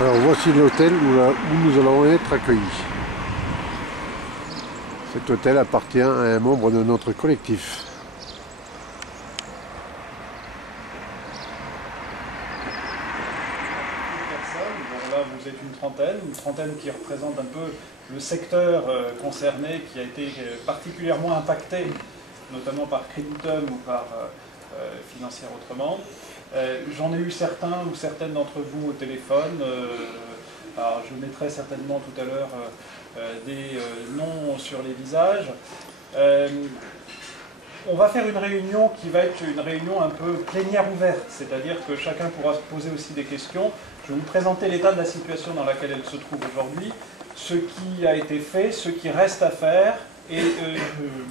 Alors voici l'hôtel où nous allons être accueillis. Cet hôtel appartient à un membre de notre collectif. Bon, là, vous êtes une trentaine qui représente un peu le secteur concerné, qui a été particulièrement impacté, notamment par Creditum ou par Financière Autrement. J'en ai eu certains ou certaines d'entre vous au téléphone. Alors, je mettrai certainement tout à l'heure des noms sur les visages. On va faire une réunion qui va être une réunion un peu plénière ouverte, c'est-à-dire que chacun pourra se poser aussi des questions. Je vais vous présenter l'état de la situation dans laquelle elle se trouve aujourd'hui, ce qui a été fait, ce qui reste à faire, et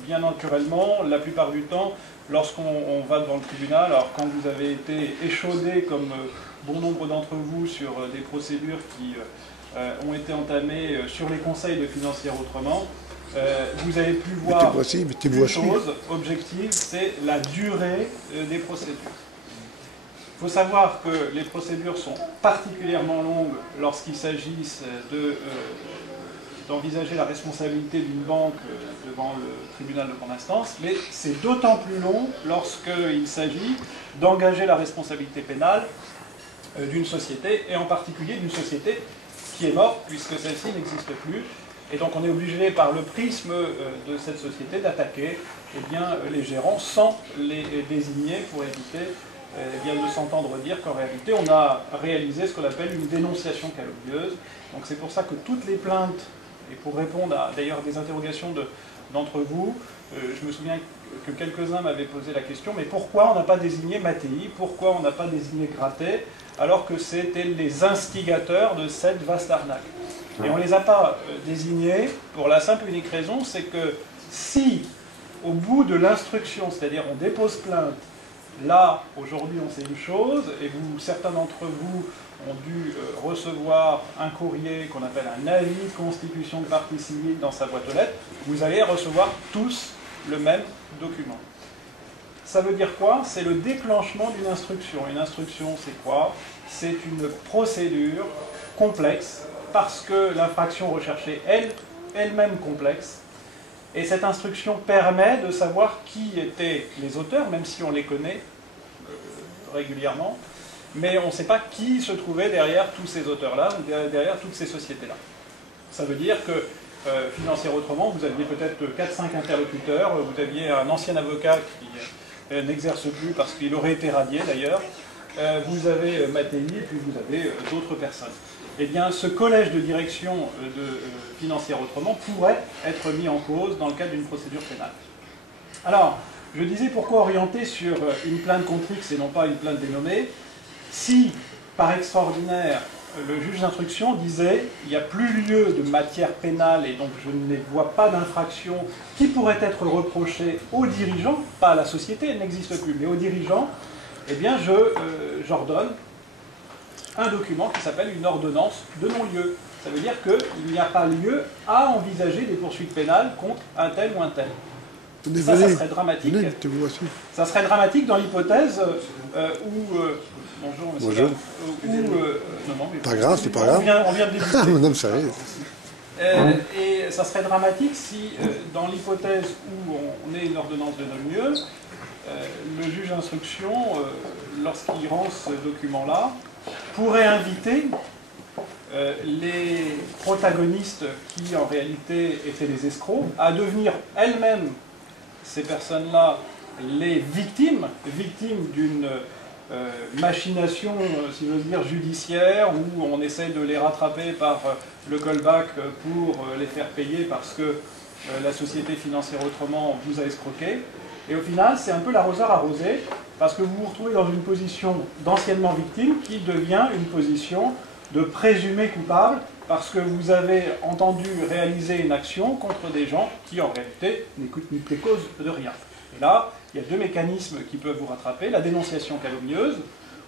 bien naturellement, la plupart du temps, lorsqu'on va devant le tribunal, alors quand vous avez été échaudé, comme bon nombre d'entre vous, sur des procédures qui ont été entamées sur les conseils de Financière Autrement, vous avez pu voir une chose objective, c'est la durée des procédures. Il faut savoir que les procédures sont particulièrement longues lorsqu'il s'agit d'envisager la responsabilité d'une banque devant le tribunal de grande instance, mais c'est d'autant plus long lorsqu'il s'agit d'engager la responsabilité pénale d'une société, et en particulier d'une société qui est morte, puisque celle-ci n'existe plus. Et donc on est obligé, par le prisme de cette société, d'attaquer les gérants sans les désigner, pour éviter de s'entendre dire qu'en réalité on a réalisé ce qu'on appelle une dénonciation calomnieuse. Donc c'est pour ça que toutes les plaintes, et pour répondre à d'ailleurs des interrogations d'entre vous, je me souviens que quelques-uns m'avaient posé la question, mais pourquoi on n'a pas désigné Mattei, pourquoi on n'a pas désigné Gratet, alors que c'était les instigateurs de cette vaste arnaque? Et on ne les a pas désignés pour la simple et unique raison, c'est que si, au bout de l'instruction, c'est-à-dire on dépose plainte, là, aujourd'hui on sait une chose, et certains d'entre vous ont dû recevoir un courrier qu'on appelle un avis de constitution de partie civile dans sa boîte aux lettres, vous allez recevoir tous le même document. Ça veut dire quoi? C'est le déclenchement d'une instruction. Une instruction, c'est quoi? C'est une procédure complexe, parce que l'infraction recherchée est elle-même complexe, et cette instruction permet de savoir qui étaient les auteurs, même si on les connaît régulièrement, mais on ne sait pas qui se trouvait derrière tous ces auteurs-là, ou derrière toutes ces sociétés-là. Ça veut dire que Financière Autrement, vous aviez peut-être 4-5 interlocuteurs, vous aviez un ancien avocat qui n'exerce plus parce qu'il aurait été radié d'ailleurs, vous avez Mattei, et puis vous avez d'autres personnes. Eh bien, ce collège de direction de Financière Autrement pourrait être mis en cause dans le cadre d'une procédure pénale. Alors, je disais pourquoi orienter sur une plainte contre X et non pas une plainte dénommée. Si, par extraordinaire, le juge d'instruction disait il n'y a plus lieu de matière pénale et donc je ne vois pas d'infraction qui pourrait être reprochée aux dirigeants, pas à la société, elle n'existe plus, mais aux dirigeants, eh bien j'ordonne un document qui s'appelle une ordonnance de non-lieu. Ça veut dire qu'il n'y a pas lieu à envisager des poursuites pénales contre un tel ou un tel. Ça serait dramatique. Ça serait dramatique dans l'hypothèse où... bonjour, monsieur. Bonjour. Pas grave, c'est pas grave. On vient de débuter. Madame, ça et ça serait dramatique si, dans l'hypothèse où on ait une ordonnance de non-lieu, le juge d'instruction, lorsqu'il rend ce document-là, pourrait inviter les protagonistes qui, en réalité, étaient des escrocs, à devenir elles-mêmes, ces personnes-là, les victimes d'une machination, si j'ose dire, judiciaire, où on essaie de les rattraper par le callback pour les faire payer parce que la société Financière Autrement vous a escroqué. Et au final, c'est un peu l'arroseur arrosé, parce que vous vous retrouvez dans une position d'anciennement victime qui devient une position de présumé coupable, parce que vous avez entendu réaliser une action contre des gens qui, en réalité, n'étaient cause de rien. Et là, il y a deux mécanismes qui peuvent vous rattraper. La dénonciation calomnieuse,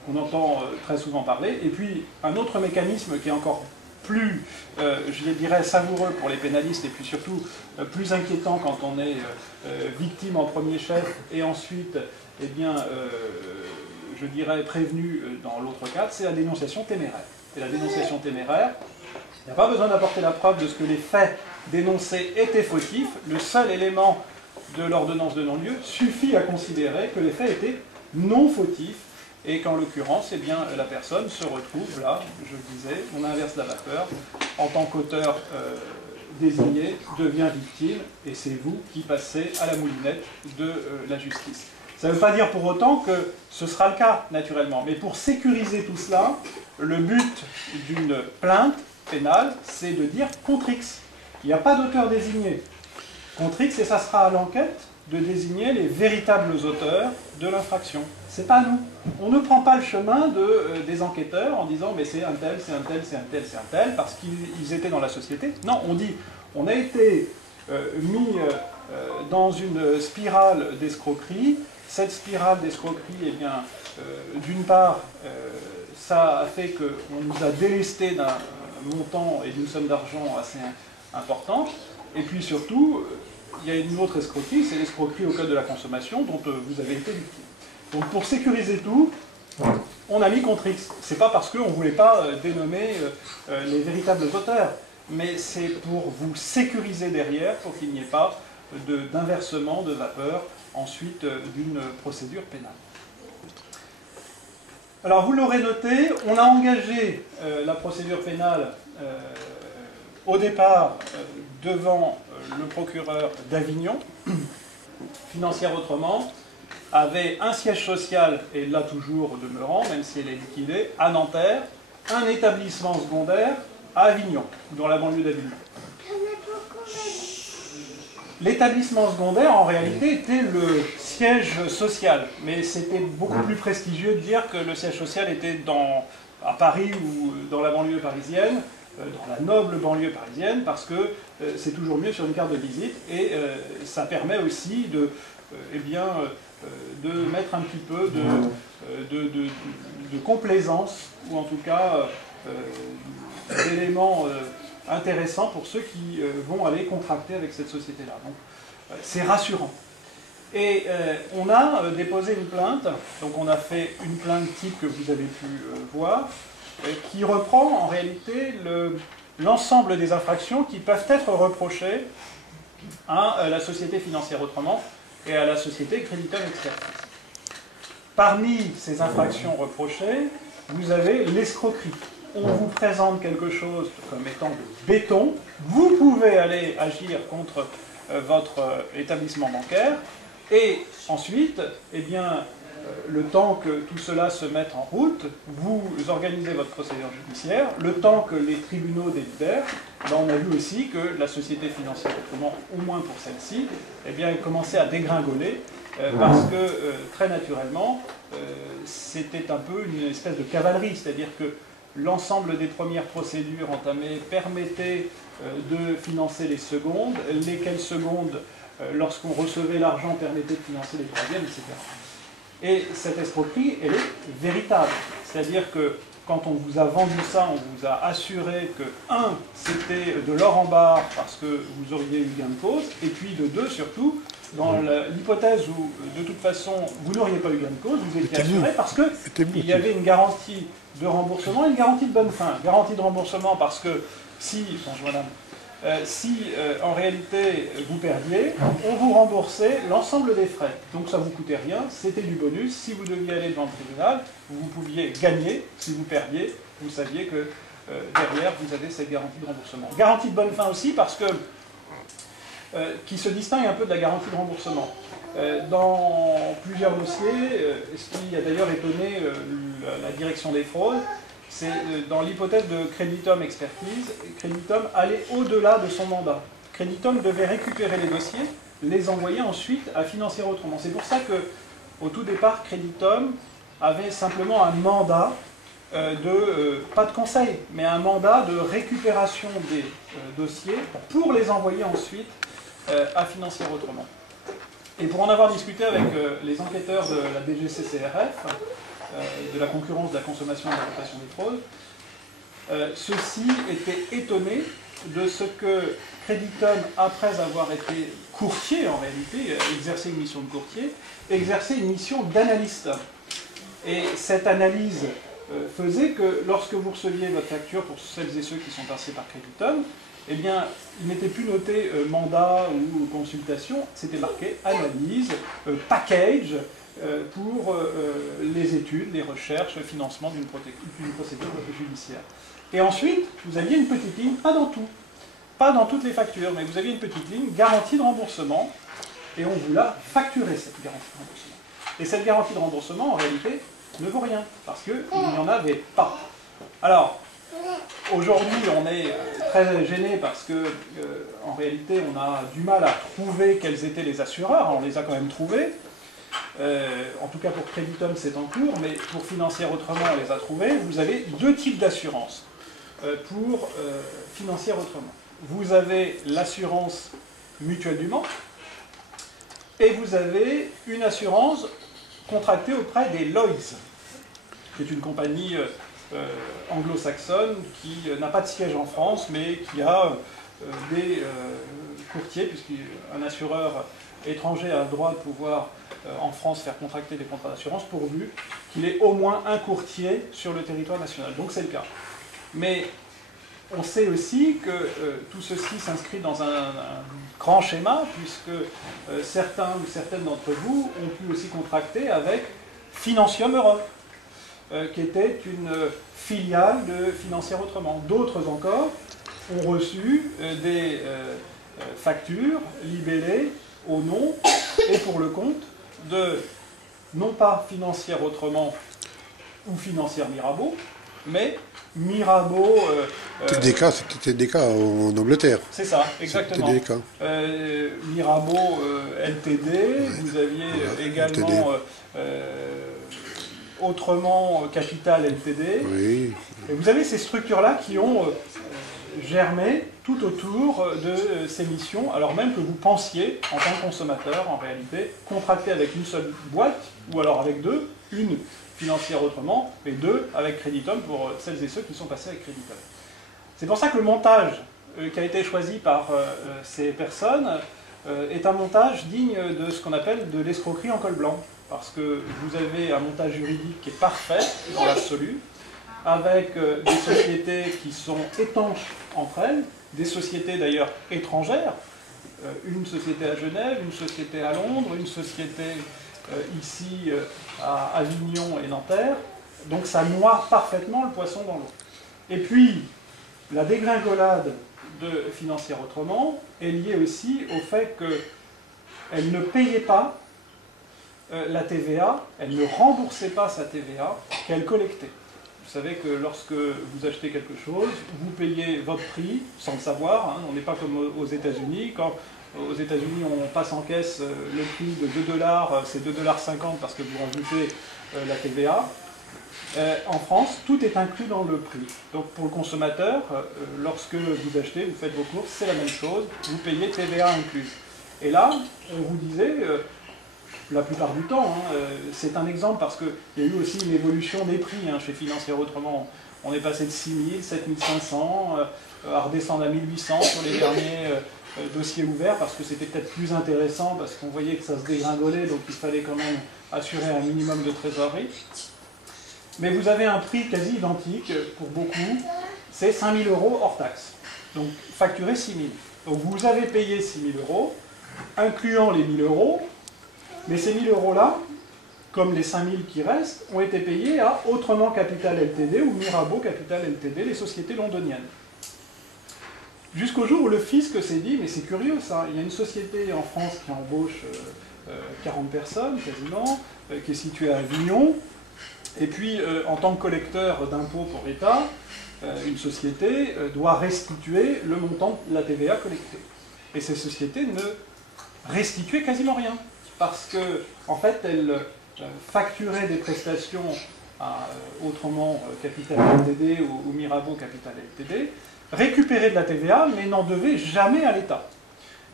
qu'on entend très souvent parler, et puis un autre mécanisme qui est encore plus, je dirais, savoureux pour les pénalistes, et puis surtout plus inquiétant quand on est victime en premier chef, et ensuite, eh bien, je dirais, prévenu dans l'autre cadre, c'est la dénonciation téméraire. et la dénonciation téméraire, il n'y a pas besoin d'apporter la preuve de ce que les faits dénoncés étaient fautifs. Le seul élément de l'ordonnance de non-lieu suffit à considérer que les faits étaient non fautifs et qu'en l'occurrence, eh bien, la personne se retrouve là, je le disais, on inverse la vapeur, en tant qu'auteur désigné, devient victime et c'est vous qui passez à la moulinette de la justice. Ça ne veut pas dire pour autant que ce sera le cas, naturellement, mais pour sécuriser tout cela, le but d'une plainte pénale, c'est de dire contre X. Il n'y a pas d'auteur désigné. Contre X, et ça sera à l'enquête de désigner les véritables auteurs de l'infraction. C'est pas nous. On ne prend pas le chemin des enquêteurs en disant mais c'est un tel, c'est un tel, c'est un tel, c'est un tel, parce qu'ils étaient dans la société. Non, on dit on a été mis dans une spirale d'escroquerie. Cette spirale d'escroquerie, eh bien, d'une part, ça a fait qu'on nous a délesté d'un montant et d'une somme d'argent assez importante, et puis surtout, il y a une autre escroquerie, c'est l'escroquerie au code de la consommation dont vous avez été victime. Donc pour sécuriser tout, on a mis contre X. C'est pas parce qu'on ne voulait pas dénommer les véritables auteurs, mais c'est pour vous sécuriser derrière, pour qu'il n'y ait pas d'inversement de vapeur ensuite d'une procédure pénale. Alors vous l'aurez noté, on a engagé la procédure pénale au départ devant le procureur d'Avignon. Financière Autrement avait un siège social, et là toujours au demeurant, même si elle est liquidée, à Nanterre, un établissement secondaire à Avignon, dans la banlieue d'Avignon. L'établissement secondaire, en réalité, était le siège social, mais c'était beaucoup plus prestigieux de dire que le siège social était à Paris ou dans la banlieue parisienne, dans la noble banlieue parisienne, parce que c'est toujours mieux sur une carte de visite, et ça permet aussi de mettre un petit peu de complaisance, ou en tout cas d'éléments intéressants pour ceux qui vont aller contracter avec cette société-là. Donc c'est rassurant. Et on a déposé une plainte, donc on a fait une plainte type que vous avez pu voir, qui reprend en réalité l'ensemble des infractions qui peuvent être reprochées à la Société Financière Autrement et à la Société Créditum Expertise. Parmi ces infractions reprochées, vous avez l'escroquerie. On vous présente quelque chose comme étant de béton, vous pouvez aller agir contre votre établissement bancaire, et ensuite, eh bien, le temps que tout cela se mette en route, vous organisez votre procédure judiciaire, le temps que les tribunaux délibèrent. Là, on a vu aussi que la Société Financière Autrement, au moins pour celle-ci, eh bien, commençait à dégringoler, parce que, très naturellement, c'était un peu une espèce de cavalerie, c'est-à-dire que l'ensemble des premières procédures entamées permettait de financer les secondes, lesquelles secondes, lorsqu'on recevait l'argent, permettaient de financer les troisièmes, etc. Et cette escroquerie, elle est véritable. C'est-à-dire que quand on vous a vendu ça, on vous a assuré que, un, c'était de l'or en barre parce que vous auriez eu gain de cause, et puis de deux, surtout, dans l'hypothèse où, de toute façon, vous n'auriez pas eu gain de cause, vous étiez assuré parce qu'il y avait une garantie de remboursement et une garantie de bonne fin. Garantie de remboursement parce que si, bonjour madame, en réalité vous perdiez, on vous remboursait l'ensemble des frais. Donc ça ne vous coûtait rien, c'était du bonus. Si vous deviez aller devant le tribunal, vous pouviez gagner. Si vous perdiez, vous saviez que derrière vous avez cette garantie de remboursement. Garantie de bonne fin aussi parce que qui se distingue un peu de la garantie de remboursement. Dans plusieurs dossiers, ce qui a d'ailleurs étonné la direction des fraudes, c'est dans l'hypothèse de Créditum Expertise, Créditum allait au-delà de son mandat. Créditum devait récupérer les dossiers, les envoyer ensuite à Financière Autrement. C'est pour ça qu'au tout départ, Créditum avait simplement un mandat pas de conseil, mais un mandat de récupération des dossiers pour les envoyer ensuite à Financière Autrement. Et pour en avoir discuté avec les enquêteurs de la DGCCRF, de la concurrence, de la consommation et de la répression des fraudes, ceux-ci étaient étonnés de ce que Créditum, après avoir été courtier en réalité, exercer une mission de courtier, exerçait une mission d'analyste. Et cette analyse faisait que lorsque vous receviez votre facture, pour celles et ceux qui sont passés par Creditum, eh bien, il n'était plus noté mandat ou consultation, c'était marqué analyse, package, pour les études, les recherches, le financement d'une procédure judiciaire. Et ensuite, vous aviez une petite ligne, pas dans tout, pas dans toutes les factures, mais vous aviez une petite ligne, garantie de remboursement, et on vous l'a facturé, cette garantie de remboursement. Et cette garantie de remboursement, en réalité, ne vaut rien, parce qu'il n'y en avait pas. Alors, aujourd'hui, on est très gêné parce que, en réalité, on a du mal à trouver quels étaient les assureurs. On les a quand même trouvés. En tout cas, pour Creditum, c'est en cours, mais pour Financière Autrement, on les a trouvés. Vous avez deux types d'assurance pour Financière Autrement. Vous avez l'assurance mutuelle du Mans et vous avez une assurance contractée auprès des Lloyds, qui est une compagnie anglo-saxonne qui n'a pas de siège en France, mais qui a des courtiers, puisqu'un assureur étranger a le droit de pouvoir en France faire contracter des contrats d'assurance pourvu qu'il ait au moins un courtier sur le territoire national. Donc c'est le cas. Mais on sait aussi que tout ceci s'inscrit dans un grand schéma, puisque certains ou certaines d'entre vous ont pu aussi contracter avec Financium Europe, qui était une filiale de Financière Autrement. D'autres encore ont reçu des factures libellées au nom et pour le compte de, non pas Financière Autrement ou Financière Mirabeau, mais Mirabeau... C'était des cas en Angleterre. C'est ça, exactement. TDK. Mirabeau LTD, vous aviez également Autrement Capital LTD. Oui. Et vous avez ces structures-là qui ont germé tout autour de ces missions, alors même que vous pensiez, en tant que consommateur, en réalité, contracter avec une seule boîte, ou alors avec deux, une Financière Autrement, et deux avec Creditum pour celles et ceux qui sont passés avec Creditum. C'est pour ça que le montage qui a été choisi par ces personnes est un montage digne de ce qu'on appelle de l'escroquerie en col blanc, parce que vous avez un montage juridique qui est parfait dans l'absolu, avec des sociétés qui sont étanches entre elles, des sociétés d'ailleurs étrangères, une société à Genève, une société à Londres, une société ici à Avignon et Nanterre, donc ça noie parfaitement le poisson dans l'eau. Et puis, la dégringolade de Financière Autrement est liée aussi au fait qu'elle ne payait pas la TVA, elle ne remboursait pas sa TVA qu'elle collectait. Vous savez que lorsque vous achetez quelque chose, vous payez votre prix sans le savoir, hein, on n'est pas comme aux États-Unis. Quand aux États-Unis on passe en caisse le prix de 2 $, c'est 2,50 $ parce que vous rajoutez la TVA. En France, tout est inclus dans le prix. Donc pour le consommateur, lorsque vous achetez, vous faites vos courses, c'est la même chose, vous payez TVA incluse. Et là, on vous disait, la plupart du temps, hein, c'est un exemple parce qu'il y a eu aussi une évolution des prix hein, chez Financière Autrement. On est passé de 6 000, 7 500, à redescendre à 1 800 sur les derniers dossiers ouverts parce que c'était peut-être plus intéressant, parce qu'on voyait que ça se dégringolait, donc il fallait quand même assurer un minimum de trésorerie. Mais vous avez un prix quasi identique pour beaucoup, c'est 5 000 € hors taxe. Donc facturé 6 000. Donc vous avez payé 6 000 €, incluant les 1 000 €, mais ces 1 000 € là, comme les 5 000 qui restent, ont été payés à Autrement Capital LTD ou Mirabeau Capital LTD, les sociétés londoniennes. Jusqu'au jour où le fisc s'est dit, mais c'est curieux ça, il y a une société en France qui embauche 40 personnes quasiment, qui est située à Avignon, et puis en tant que collecteur d'impôts pour l'État, une société doit restituer le montant de la TVA collectée. Et ces sociétés ne restituaient quasiment rien, parce que en fait elles facturaient des prestations à Autrement Capital LTD ou Mirabeau Capital LTD, récupéraient de la TVA, mais n'en devaient jamais à l'État.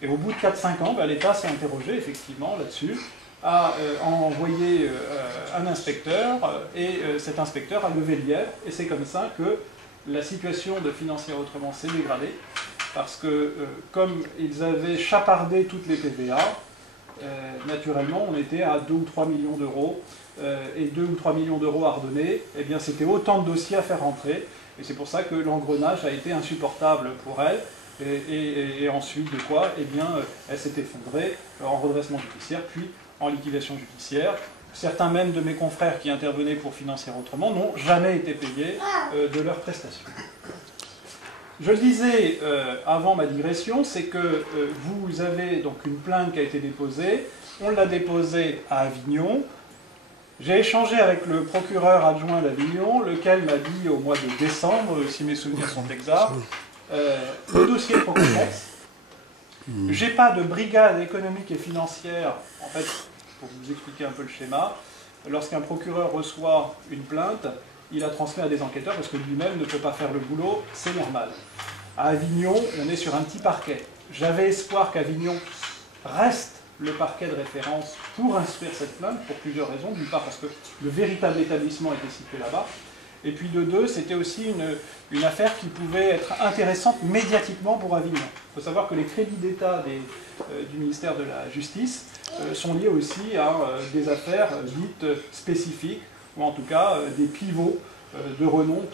Et au bout de 4-5 ans, l'État s'est interrogé effectivement là-dessus, a envoyé un inspecteur, et cet inspecteur a levé le lièvre, et c'est comme ça que la situation de Financière Autrement s'est dégradée, parce que comme ils avaient chapardé toutes les TVA, naturellement, on était à 2 ou 3 millions d'euros. Et 2 ou 3 millions d'euros à redonner, eh bien, c'était autant de dossiers à faire rentrer. Et c'est pour ça que l'engrenage a été insupportable pour elle. Et ensuite de quoi, eh bien, elle s'est effondrée en redressement judiciaire, puis en liquidation judiciaire. Certains même de mes confrères qui intervenaient pour financer autrement n'ont jamais été payés de leurs prestations. Je le disais avant ma digression, c'est que vous avez donc une plainte qui a été déposée. On l'a déposée à Avignon. J'ai échangé avec le procureur adjoint d'Avignon, lequel m'a dit au mois de décembre, si mes souvenirs sont exacts, le dossier est trop complexe. J'ai pas de brigade économique et financière. En fait, pour vous expliquer un peu le schéma, lorsqu'un procureur reçoit une plainte, il la transmet à des enquêteurs parce que lui-même ne peut pas faire le boulot, c'est normal. À Avignon, on est sur un petit parquet. J'avais espoir qu'Avignon reste le parquet de référence pour instruire cette plainte, pour plusieurs raisons. D'une part, parce que le véritable établissement était situé là-bas. Et puis de deux, c'était aussi une affaire qui pouvait être intéressante médiatiquement pour Avignon. Il faut savoir que les crédits d'État du ministère de la Justice sont liés aussi à des affaires dites spécifiques, ou en tout cas des pivots de renom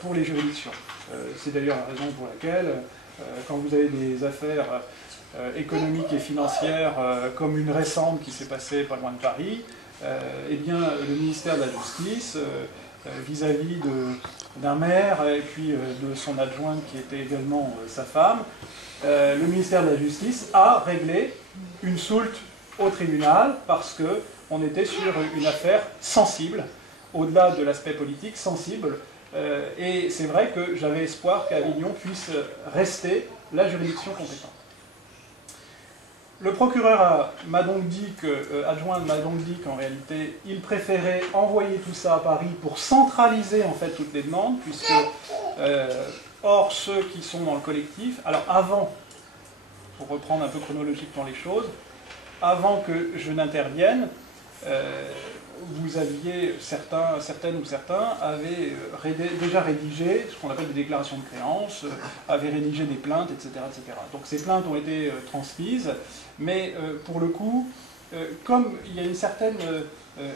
pour les juridictions. C'est d'ailleurs la raison pour laquelle, quand vous avez des affaires économiques et financières comme une récente qui s'est passée pas loin de Paris, eh bien, le ministère de la Justice, vis-à-vis d'un maire et puis de son adjointe qui était également sa femme, le ministère de la Justice a réglé une soulte au tribunal parce qu'on était sur une affaire sensible, au-delà de l'aspect politique, sensible. Et c'est vrai que j'avais espoir qu'Avignon puisse rester la juridiction compétente. Le procureur m'a donc dit adjoint m'a donc dit qu'en réalité, il préférait envoyer tout ça à Paris pour centraliser en fait toutes les demandes, puisque hors ceux qui sont dans le collectif, alors avant, pour reprendre un peu chronologiquement les choses, avant que je n'intervienne, vous aviez, certaines ou certains avaient déjà rédigé ce qu'on appelle des déclarations de créances, avaient rédigé des plaintes, etc., etc. Donc ces plaintes ont été transmises, mais pour le coup, comme il y a une certaine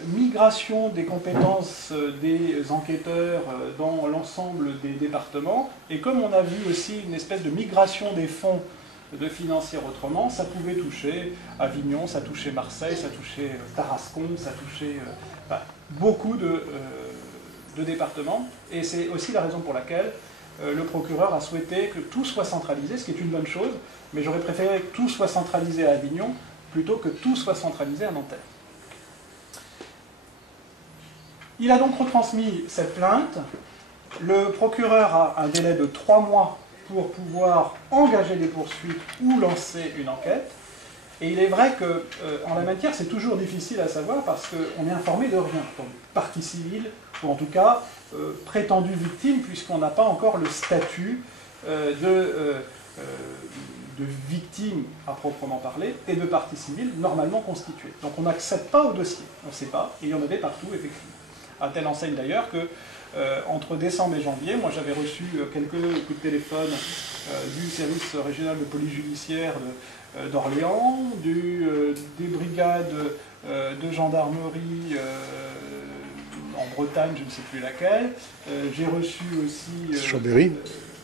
migration des compétences des enquêteurs dans l'ensemble des départements, et comme on a vu aussi une espèce de migration des fonds de financer autrement, ça pouvait toucher Avignon, ça touchait Marseille, ça touchait Tarascon, ça touchait beaucoup de départements. Et c'est aussi la raison pour laquelle le procureur a souhaité que tout soit centralisé, ce qui est une bonne chose, mais j'aurais préféré que tout soit centralisé à Avignon plutôt que tout soit centralisé à Nanterre. Il a donc retransmis cette plainte. Le procureur a un délai de 3 mois pour pouvoir engager des poursuites ou lancer une enquête. Et il est vrai qu'en la matière, c'est toujours difficile à savoir parce qu'on est informé de rien, comme partie civile, ou en tout cas prétendue victime, puisqu'on n'a pas encore le statut de victime à proprement parler, et de partie civile normalement constituée. Donc on n'accède pas au dossier, on ne sait pas, et il y en avait partout, effectivement. À telle enseigne d'ailleurs que entre décembre et janvier, moi j'avais reçu quelques coups de téléphone du service régional de police judiciaire d'Orléans, des brigades de gendarmerie en Bretagne, je ne sais plus laquelle. J'ai reçu aussi... Chambéry.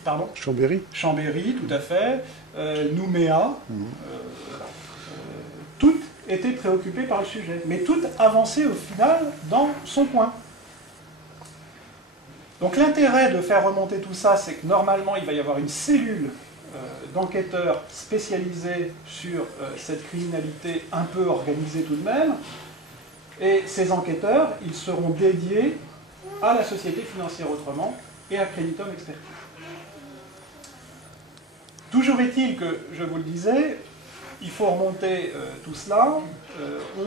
Pardon ? Chambéry. Chambéry, tout à fait. Nouméa. Toutes étaient préoccupées par le sujet, mais toutes avançaient au final dans son coin. Donc l'intérêt de faire remonter tout ça, c'est que normalement il va y avoir une cellule d'enquêteurs spécialisés sur cette criminalité un peu organisée tout de même, et ces enquêteurs, ils seront dédiés à la société financière autrement et à Créditum Expertise. Toujours est-il que, je vous le disais, il faut remonter tout cela.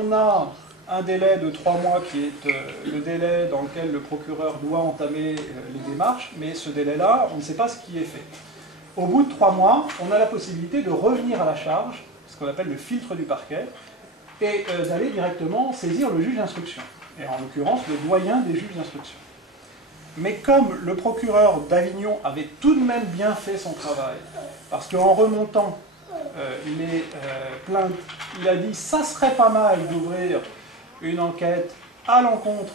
On a un délai de 3 mois qui est le délai dans lequel le procureur doit entamer les démarches, mais ce délai-là, on ne sait pas ce qui est fait. Au bout de 3 mois, on a la possibilité de revenir à la charge, ce qu'on appelle le filtre du parquet, et d'aller directement saisir le juge d'instruction, et en l'occurrence le doyen des juges d'instruction. Mais comme le procureur d'Avignon avait tout de même bien fait son travail, parce qu'en remontant les plaintes, il a dit ça serait pas mal d'ouvrir une enquête à l'encontre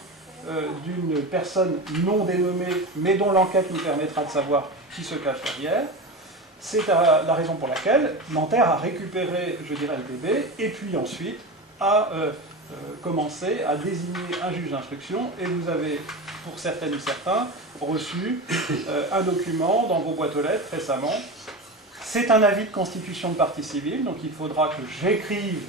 d'une personne non dénommée, mais dont l'enquête nous permettra de savoir qui se cache derrière. C'est la raison pour laquelle Nanterre a récupéré, je dirais, le bébé, et puis ensuite a commencé à désigner un juge d'instruction, et vous avez, pour certaines ou certains, reçu un document dans vos boîtes aux lettres récemment. C'est un avis de constitution de partie civile, donc il faudra que j'écrive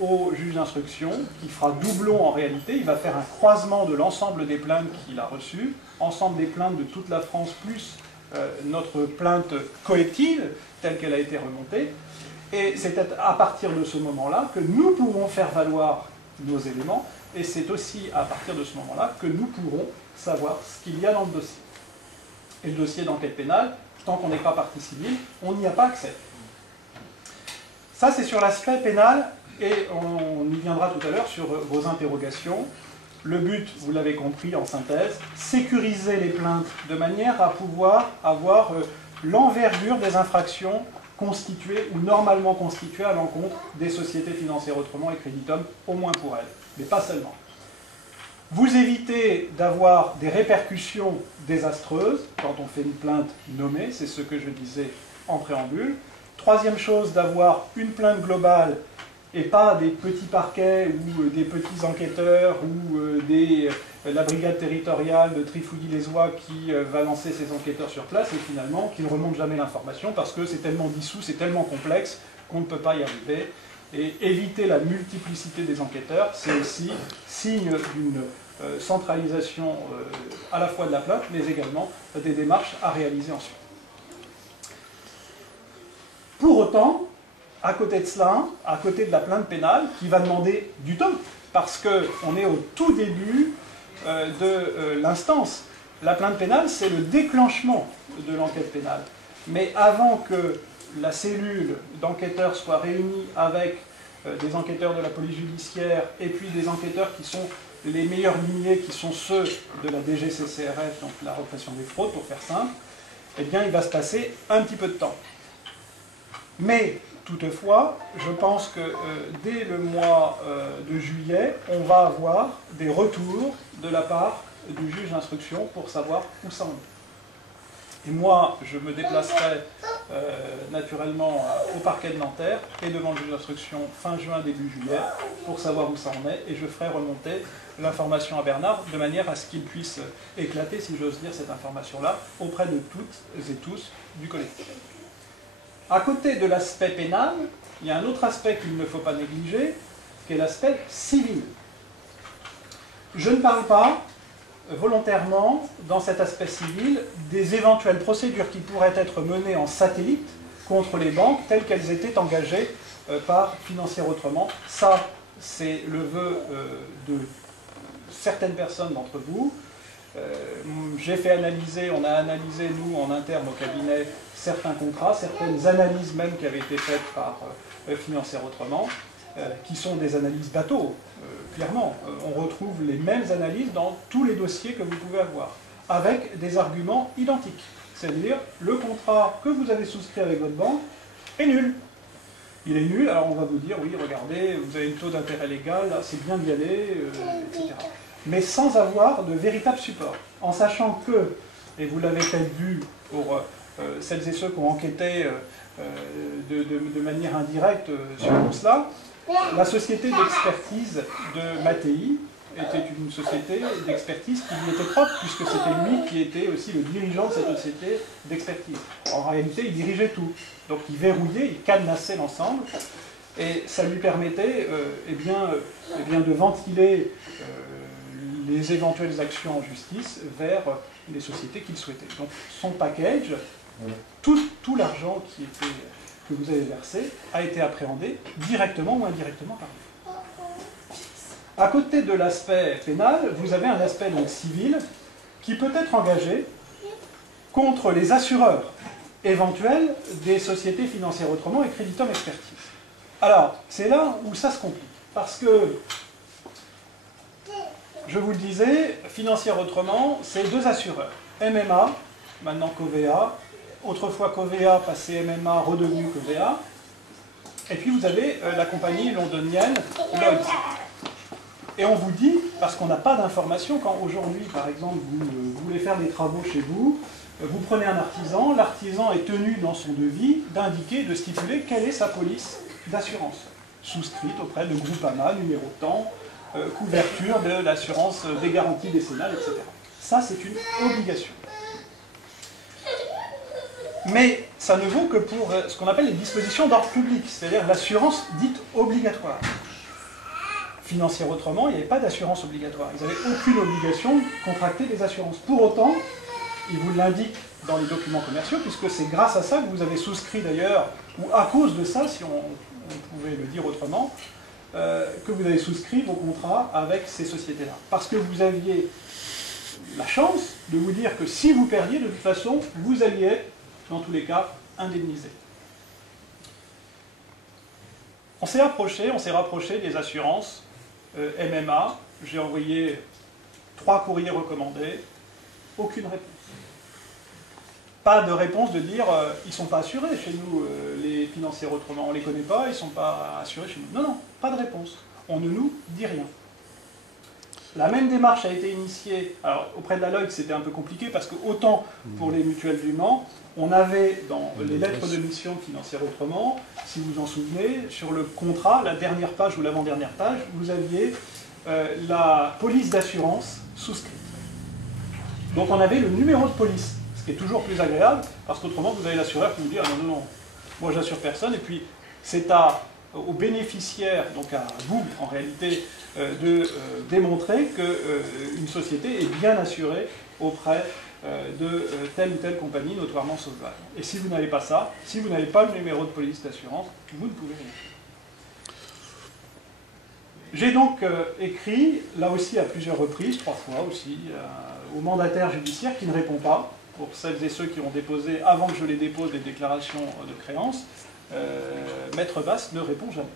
au juge d'instruction, qui fera doublon en réalité. Il va faire un croisement de l'ensemble des plaintes qu'il a reçues, ensemble des plaintes de toute la France, plus notre plainte collective, telle qu'elle a été remontée. Et c'est à partir de ce moment-là que nous pourrons faire valoir nos éléments, et c'est aussi à partir de ce moment-là que nous pourrons savoir ce qu'il y a dans le dossier. Et le dossier d'enquête pénale, tant qu'on n'est pas partie civile, on n'y a pas accès. Ça, c'est sur l'aspect pénal, et on y viendra tout à l'heure sur vos interrogations. Le but, vous l'avez compris en synthèse, sécuriser les plaintes de manière à pouvoir avoir l'envergure des infractions constituées ou normalement constituées à l'encontre des sociétés financières autrement et Créditum, au moins pour elles, mais pas seulement. Vous évitez d'avoir des répercussions désastreuses quand on fait une plainte nommée, c'est ce que je disais en préambule. Troisième chose, d'avoir une plainte globale et pas des petits parquets ou des petits enquêteurs ou la brigade territoriale de Trifouilly-les-Oies qui va lancer ses enquêteurs sur place et finalement qui ne remonte jamais l'information parce que c'est tellement dissous, c'est tellement complexe qu'on ne peut pas y arriver. Et éviter la multiplicité des enquêteurs, c'est aussi signe d'une centralisation à la fois de la plainte, mais également des démarches à réaliser ensuite. Pour autant, à côté de cela, à côté de la plainte pénale, qui va demander du temps, parce qu'on est au tout début de l'instance. La plainte pénale, c'est le déclenchement de l'enquête pénale. Mais avant que la cellule d'enquêteurs soit réunie avec des enquêteurs de la police judiciaire et puis des enquêteurs qui sont les meilleurs limiers, qui sont ceux de la DGCCRF, donc la répression des fraudes, pour faire simple, eh bien, il va se passer un petit peu de temps. Mais, toutefois, je pense que dès le mois de juillet, on va avoir des retours de la part du juge d'instruction pour savoir où ça en est. Et moi, je me déplacerai naturellement au parquet de Nanterre et devant le juge d'instruction fin juin, début juillet, pour savoir où ça en est, et je ferai remonter l'information à Bernard, de manière à ce qu'il puisse éclater, si j'ose dire, cette information-là, auprès de toutes et tous du collectif. À côté de l'aspect pénal, il y a un autre aspect qu'il ne faut pas négliger, qui est l'aspect civil. Je ne parle pas volontairement, dans cet aspect civil, des éventuelles procédures qui pourraient être menées en satellite contre les banques telles qu'elles étaient engagées par Financière Autrement. Ça, c'est le vœu de certaines personnes d'entre vous. J'ai fait analyser, on a analysé, nous, en interne au cabinet, certains contrats, certaines analyses même qui avaient été faites par Financière Autrement, qui sont des analyses bateaux, clairement. On retrouve les mêmes analyses dans tous les dossiers que vous pouvez avoir, avec des arguments identiques. C'est-à-dire, le contrat que vous avez souscrit avec votre banque est nul. Il est nul, alors on va vous dire, oui, regardez, vous avez un taux d'intérêt légal, là, c'est bien d'y aller, etc. Mais sans avoir de véritable support. En sachant que, et vous l'avez peut-être vu pour celles et ceux qui ont enquêté de manière indirecte sur tout cela, la société d'expertise de Mattei était une société d'expertise qui lui était propre, puisque c'était lui qui était aussi le dirigeant de cette société d'expertise. En réalité, il dirigeait tout. Donc il verrouillait, il cadenassait l'ensemble, et ça lui permettait eh bien, de ventiler les éventuelles actions en justice vers les sociétés qu'il souhaitait. Donc son package, tout l'argent que vous avez versé a été appréhendé directement ou indirectement par lui. À côté de l'aspect pénal, vous avez un aspect donc civil qui peut être engagé contre les assureurs éventuels des sociétés financières autrement et Créditum Expertise. Alors, c'est là où ça se complique. Parce que, je vous le disais, Financière Autrement, c'est deux assureurs. MMA, maintenant Covea, autrefois Covea, passé MMA, redevenu Covea, Et puis vous avez la compagnie londonienne Lloyds. Et on vous dit, parce qu'on n'a pas d'informations, quand aujourd'hui, par exemple, vous voulez faire des travaux chez vous, vous prenez un artisan, l'artisan est tenu dans son devis d'indiquer, de stipuler quelle est sa police d'assurance, souscrite auprès de Groupama, numéro de temps, couverture de l'assurance des garanties décennales, etc. Ça, c'est une obligation. Mais ça ne vaut que pour ce qu'on appelle les dispositions d'ordre public, c'est-à-dire l'assurance dite obligatoire. Financière autrement, il n'y avait pas d'assurance obligatoire. Ils n'avaient aucune obligation de contracter des assurances. Pour autant, ils vous l'indiquent dans les documents commerciaux, puisque c'est grâce à ça que vous avez souscrit d'ailleurs, ou à cause de ça, si on pouvait le dire autrement, que vous avez souscrit vos contrats avec ces sociétés-là. Parce que vous aviez la chance de vous dire que si vous perdiez, de toute façon, vous alliez être, dans tous les cas, indemnisé. On s'est rapproché des assurances MMA. J'ai envoyé 3 courriers recommandés, aucune réponse. Pas de réponse de dire ils ne sont pas assurés chez nous, les financiers autrement, on ne les connaît pas, ils ne sont pas assurés chez nous. Non, non, pas de réponse. On ne nous dit rien. La même démarche a été initiée, alors auprès de la Lloyds c'était un peu compliqué parce que autant pour les mutuelles du Mans, on avait dans les lettres de mission financière autrement, si vous vous en souvenez, sur le contrat, la dernière page ou l'avant-dernière page, vous aviez la police d'assurance souscrite. Donc on avait le numéro de police, ce qui est toujours plus agréable, parce qu'autrement vous avez l'assureur qui vous dit « Ah non, non, non, moi j'assure personne », et puis c'est aux bénéficiaires, donc à vous en réalité, de démontrer qu'une société est bien assurée auprès de telle ou telle compagnie notoirement sauvage. Et si vous n'avez pas ça, si vous n'avez pas le numéro de police d'assurance, vous ne pouvez rien faire. J'ai donc écrit, là aussi à plusieurs reprises, 3 fois aussi, au mandataire judiciaire qui ne répond pas, pour celles et ceux qui ont déposé, avant que je les dépose, des déclarations de créance, Maître Basse ne répond jamais.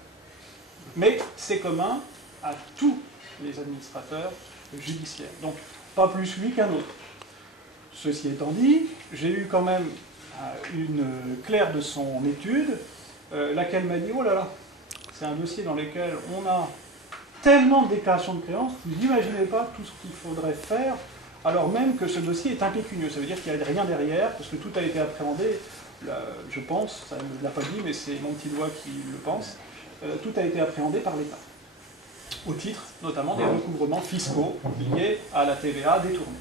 Mais c'est commun à tous les administrateurs judiciaires. Donc, pas plus lui qu'un autre. Ceci étant dit, j'ai eu quand même une clerc de son étude, laquelle m'a dit « Oh là là, c'est un dossier dans lequel on a tellement de déclarations de créances, vous n'imaginez pas tout ce qu'il faudrait faire, alors même que ce dossier est impécunieux. » Ça veut dire qu'il n'y a rien derrière, parce que tout a été appréhendé, je pense, ça ne l'a pas dit, mais c'est mon petit doigt qui le pense, tout a été appréhendé par l'État, au titre notamment des recouvrements fiscaux liés à la TVA détournée.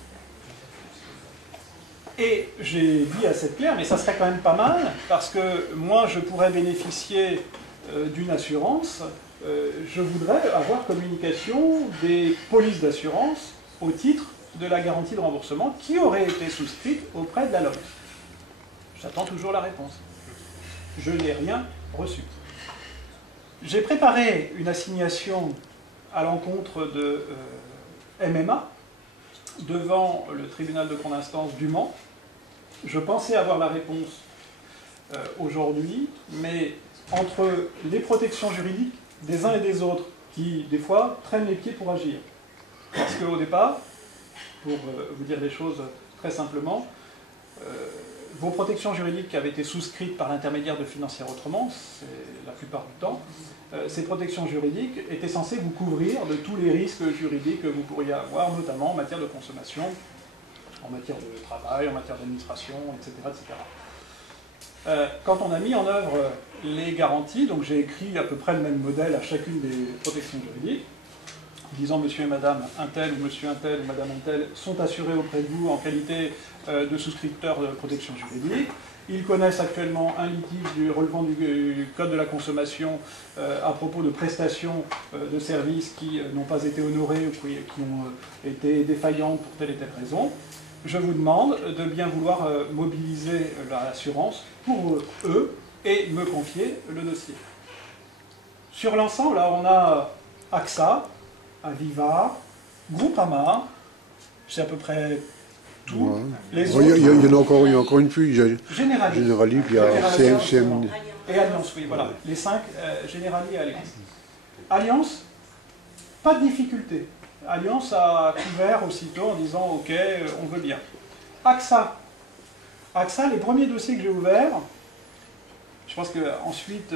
Et j'ai dit à cette clerc, mais ça serait quand même pas mal, parce que moi je pourrais bénéficier d'une assurance, je voudrais avoir communication des polices d'assurance au titre de la garantie de remboursement qui aurait été souscrite auprès de la Lloyds. J'attends toujours la réponse. Je n'ai rien reçu. J'ai préparé une assignation à l'encontre de MMA devant le tribunal de grande instance du Mans. Je pensais avoir la réponse aujourd'hui, mais entre les protections juridiques des uns et des autres, qui des fois traînent les pieds pour agir. Parce qu'au départ, pour vous dire les choses très simplement, vos protections juridiques qui avaient été souscrites par l'intermédiaire de Financière Autrement, c'est la plupart du temps, ces protections juridiques étaient censées vous couvrir de tous les risques juridiques que vous pourriez avoir, notamment en matière de consommation, en matière de travail, en matière d'administration, etc., etc. Quand on a mis en œuvre les garanties, donc j'ai écrit à peu près le même modèle à chacune des protections juridiques, disant monsieur et madame un tel ou monsieur un tel ou madame un tel sont assurés auprès de vous en qualité de souscripteurs de protection juridique. Ils connaissent actuellement un litige relevant du Code de la consommation à propos de prestations de services qui n'ont pas été honorées ou qui ont été défaillantes pour telle et telle raison. Je vous demande de bien vouloir mobiliser l'assurance pour eux et me confier le dossier. Sur l'ensemble, là, on a AXA, Aviva, Groupama, c'est à peu près tout. Ouais. Les autres, il y en a encore une plus. Generali. Generali, puis il y a CM. Et Allianz, oui, voilà. Les 5, Generali et Allianz. Allianz, pas de difficulté. Allianz a couvert aussitôt en disant « Ok, on veut bien ». AXA, les premiers dossiers que j'ai ouverts, Je pense qu'ensuite,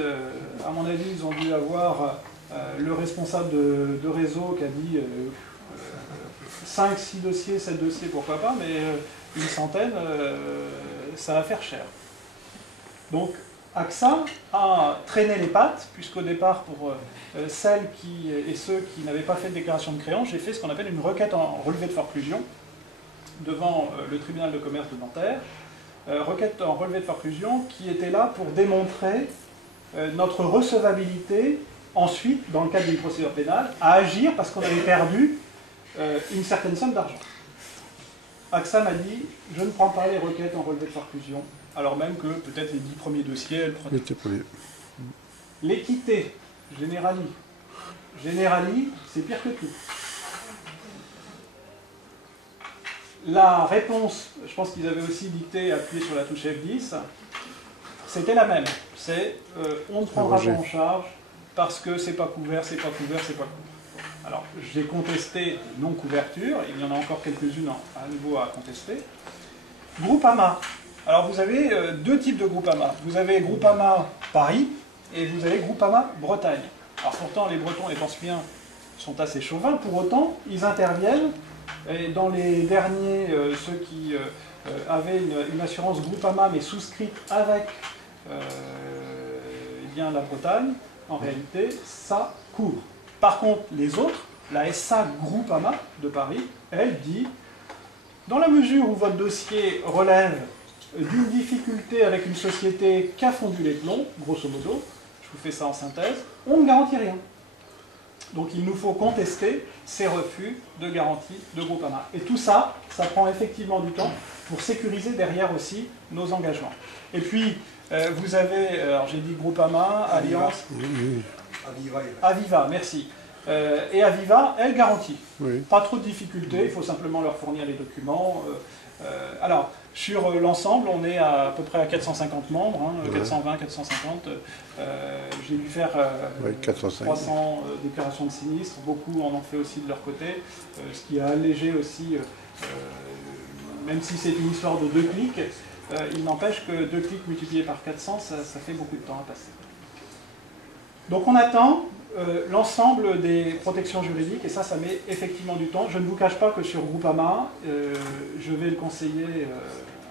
à mon avis, ils ont dû avoir le responsable de réseau qui a dit 5, 6 dossiers, 7 dossiers, pourquoi pas, mais une centaine, ça va faire cher. Donc, AXA a traîné les pattes, puisqu'au départ, pour celles et ceux qui n'avaient pas fait de déclaration de créance, j'ai fait ce qu'on appelle une requête en relevé de forclusion devant le tribunal de commerce de Nanterre. Requête en relevé de forclusion qui était là pour démontrer notre recevabilité ensuite, dans le cadre d'une procédure pénale, à agir parce qu'on avait perdu une certaine somme d'argent. AXA m'a dit, je ne prends pas les requêtes en relevé de forclusion, alors même que peut-être les 10 premiers dossiers, elle prenait. L'équité, Generali, c'est pire que tout. La réponse, je pense qu'ils avaient aussi dicté, appuyé sur la touche F10, c'était la même. C'est on ne prendra pas en charge parce que c'est pas couvert, c'est pas couvert, c'est pas couvert. Alors, j'ai contesté non-couverture, il y en a encore quelques-unes à nouveau à contester. Groupama. Alors, vous avez deux types de Groupama. Vous avez Groupama Paris et vous avez Groupama Bretagne. Alors, pourtant, les Bretons, les Portugiens sont assez chauvins, pour autant, ils interviennent. Et dans les derniers, ceux qui avaient une assurance Groupama, mais souscrite avec eh bien, la Bretagne, en réalité, ça couvre. Par contre, les autres, la SA Groupama de Paris, elle dit, dans la mesure où votre dossier relève d'une difficulté avec une société qui a fondu les plombs, grosso modo, je vous fais ça en synthèse, on ne garantit rien. Donc il nous faut contester ces refus de garantie de Groupama. Et tout ça, ça prend effectivement du temps pour sécuriser derrière aussi nos engagements. Et puis, vous avez, alors j'ai dit Groupama, Alliance, Aviva, merci. Et Aviva, elle garantit. Oui. Pas trop de difficultés, il faut simplement leur fournir les documents. Alors, sur l'ensemble, on est à peu près à 450 membres, hein, 420, 450. J'ai dû faire 300 déclarations de sinistres, beaucoup en ont fait aussi de leur côté, ce qui a allégé aussi, même si c'est une histoire de 2 clics, il n'empêche que 2 clics multipliés par 400, ça fait beaucoup de temps à passer. Donc on attend l'ensemble des protections juridiques, et ça met effectivement du temps. Je ne vous cache pas que sur Groupama, je vais le conseiller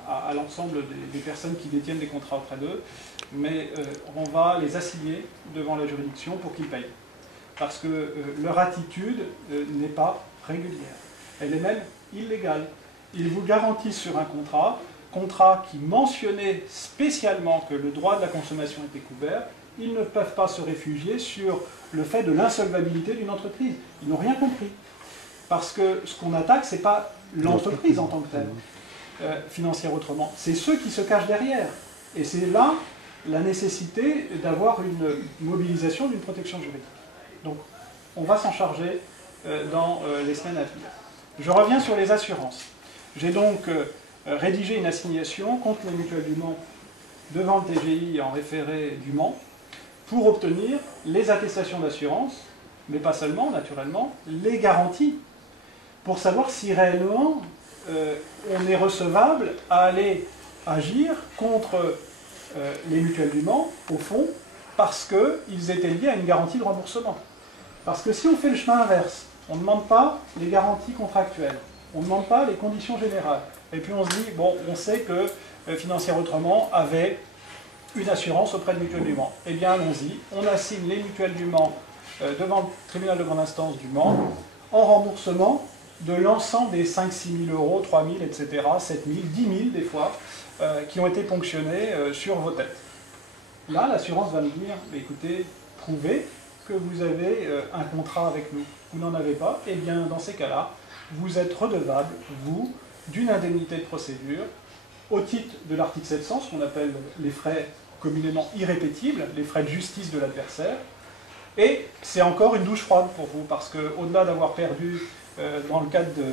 à l'ensemble des personnes qui détiennent des contrats auprès d'eux, mais on va les assigner devant la juridiction pour qu'ils payent. Parce que leur attitude n'est pas régulière. Elle est même illégale. Ils vous garantissent sur un contrat qui mentionnait spécialement que le droit de la consommation était couvert. Ils ne peuvent pas se réfugier sur le fait de l'insolvabilité d'une entreprise. Ils n'ont rien compris. Parce que ce qu'on attaque, ce n'est pas l'entreprise en tant que telle, financière autrement. C'est ceux qui se cachent derrière. Et c'est là la nécessité d'avoir une mobilisation d'une protection juridique. Donc, on va s'en charger dans les semaines à venir. Je reviens sur les assurances. J'ai donc rédigé une assignation contre les mutuelles du Mans devant le TGI en référé du Mans, pour obtenir les attestations d'assurance, mais pas seulement, naturellement, les garanties, pour savoir si réellement on est recevable à aller agir contre les mutuelles du Mans, au fond, parce qu'ils étaient liés à une garantie de remboursement. Parce que si on fait le chemin inverse, on ne demande pas les garanties contractuelles, on ne demande pas les conditions générales, et puis on se dit, bon, on sait que Financière Autrement avait une assurance auprès de Mutuelle du Mans. Eh bien, allons-y, on assigne les Mutuelles du Mans devant le tribunal de grande instance du Mans, en remboursement de l'ensemble des 5 6 000 euros, 3 000, etc., 7 000, 10 000 des fois, qui ont été ponctionnés sur vos têtes. Là, l'assurance va me dire, écoutez, prouvez que vous avez un contrat avec nous. Vous n'en avez pas, et bien dans ces cas-là, vous êtes redevable, vous, d'une indemnité de procédure, au titre de l'article 700, ce qu'on appelle les frais communément irrépétibles, les frais de justice de l'adversaire. Et c'est encore une douche froide pour vous, parce qu'au-delà d'avoir perdu dans le cadre de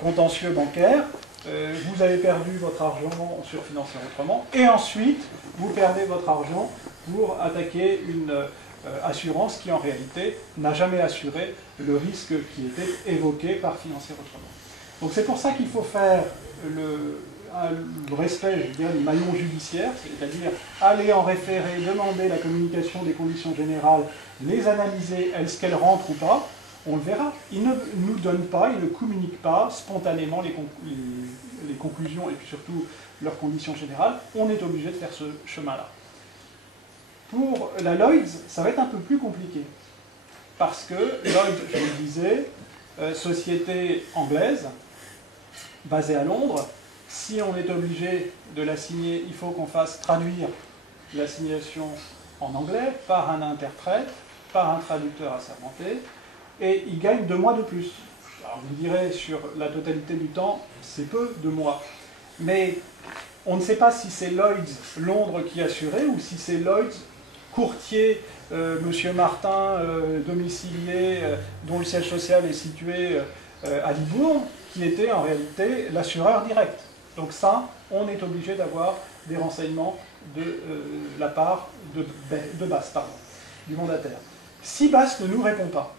contentieux bancaires, vous avez perdu votre argent sur Financière Autrement, et ensuite vous perdez votre argent pour attaquer une assurance qui en réalité n'a jamais assuré le risque qui était évoqué par Financière Autrement. Donc c'est pour ça qu'il faut faire le respect, je dirais, du maillon judiciaire, c'est-à-dire aller en référé, demander la communication des conditions générales, les analyser, est-ce qu'elles rentrent ou pas, on le verra. Ils ne nous donnent pas, ils ne communiquent pas spontanément les conclusions et puis surtout leurs conditions générales. On est obligé de faire ce chemin-là. Pour la Lloyds, ça va être un peu plus compliqué. Parce que Lloyds, je le disais, société anglaise, basée à Londres, si on est obligé de la signer, il faut qu'on fasse traduire l'assignation en anglais par un interprète, par un traducteur assermenté, et il gagne 2 mois de plus. Alors vous direz, sur la totalité du temps, c'est peu, 2 mois. Mais on ne sait pas si c'est Lloyds Londres qui assurait ou si c'est Lloyds courtier, Monsieur Martin, domicilié, dont le siège social est situé à Libourne, qui était en réalité l'assureur direct. Donc ça, on est obligé d'avoir des renseignements de la part de Bass, du mandataire. Si Bass ne nous répond pas,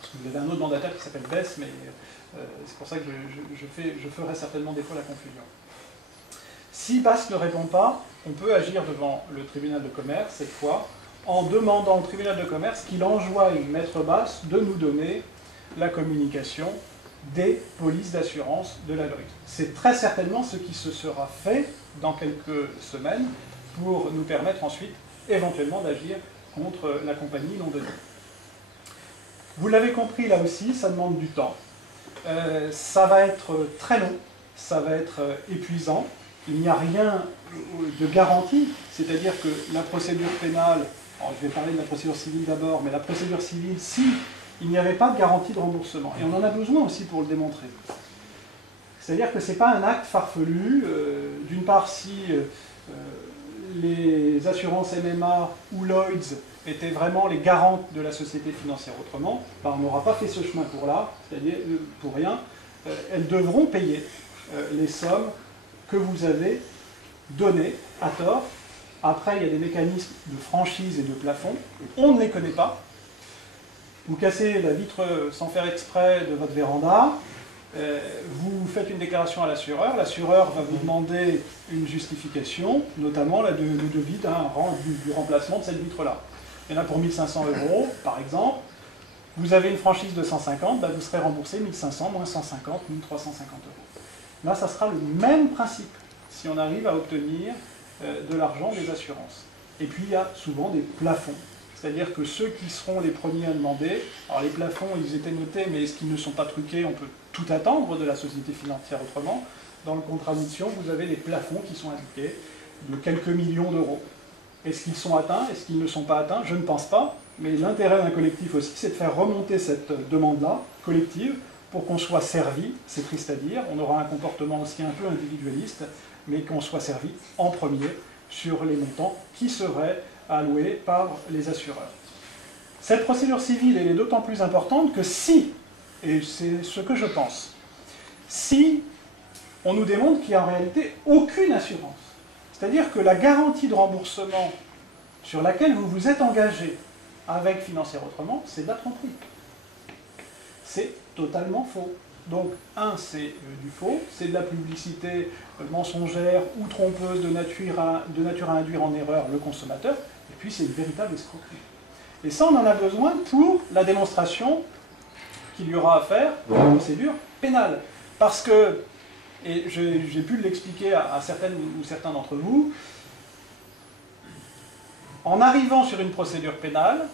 parce que vous avez un autre mandataire qui s'appelle Bess, mais c'est pour ça que je ferai certainement des fois la confusion. Si Bass ne répond pas, on peut agir devant le tribunal de commerce, cette fois, en demandant au tribunal de commerce qu'il enjoigne Maître Bass de nous donner la communication des polices d'assurance de la Lloyds. C'est très certainement ce qui se sera fait dans quelques semaines pour nous permettre ensuite, éventuellement, d'agir contre la compagnie non donnée. Vous l'avez compris, là aussi, ça demande du temps. Ça va être très long, ça va être épuisant. Il n'y a rien de garanti, c'est-à-dire que la procédure pénale, alors je vais parler de la procédure civile d'abord, mais la procédure civile, si il n'y avait pas de garantie de remboursement, et on en a besoin aussi pour le démontrer. C'est-à-dire que ce n'est pas un acte farfelu, d'une part si les assurances MMA ou Lloyds étaient vraiment les garantes de la société financière autrement, ben on n'aura pas fait ce chemin pour là, c'est-à-dire pour rien, elles devront payer les sommes que vous avez données à tort. Après, il y a des mécanismes de franchise et de plafond, on ne les connaît pas. Vous cassez la vitre sans faire exprès de votre véranda, vous faites une déclaration à l'assureur va vous demander une justification, notamment le devis du remplacement de cette vitre-là. Il y en a pour 1 500 €, par exemple. Vous avez une franchise de 150, ben vous serez remboursé 1 500 moins 150, 1 350 €. Là, ça sera le même principe, si on arrive à obtenir de l'argent des assurances. Et puis, il y a souvent des plafonds. C'est-à-dire que ceux qui seront les premiers à demander, alors les plafonds, ils étaient notés, mais est-ce qu'ils ne sont pas truqués? On peut tout attendre de la société financière autrement. Dans le contrat de mission, vous avez les plafonds qui sont indiqués de quelques millions d'euros. Est-ce qu'ils sont atteints? Est-ce qu'ils ne sont pas atteints? Je ne pense pas. Mais l'intérêt d'un collectif aussi, c'est de faire remonter cette demande-là, collective, pour qu'on soit servi, c'est triste à dire, on aura un comportement aussi un peu individualiste, mais qu'on soit servi en premier sur les montants qui seraient alloués par les assureurs. Cette procédure civile, elle est d'autant plus importante que si, et c'est ce que je pense, si on nous démontre qu'il n'y a en réalité aucune assurance, c'est-à-dire que la garantie de remboursement sur laquelle vous vous êtes engagé avec Financière Autrement, c'est de la tromperie. C'est totalement faux. Donc, c'est du faux, c'est de la publicité mensongère ou trompeuse de nature à induire en erreur le consommateur, et puis c'est une véritable escroquerie. Et ça, on en a besoin pour la démonstration qu'il y aura à faire dans la procédure pénale. Parce que, et j'ai pu l'expliquer à certaines ou certains d'entre vous, en arrivant sur une procédure pénale,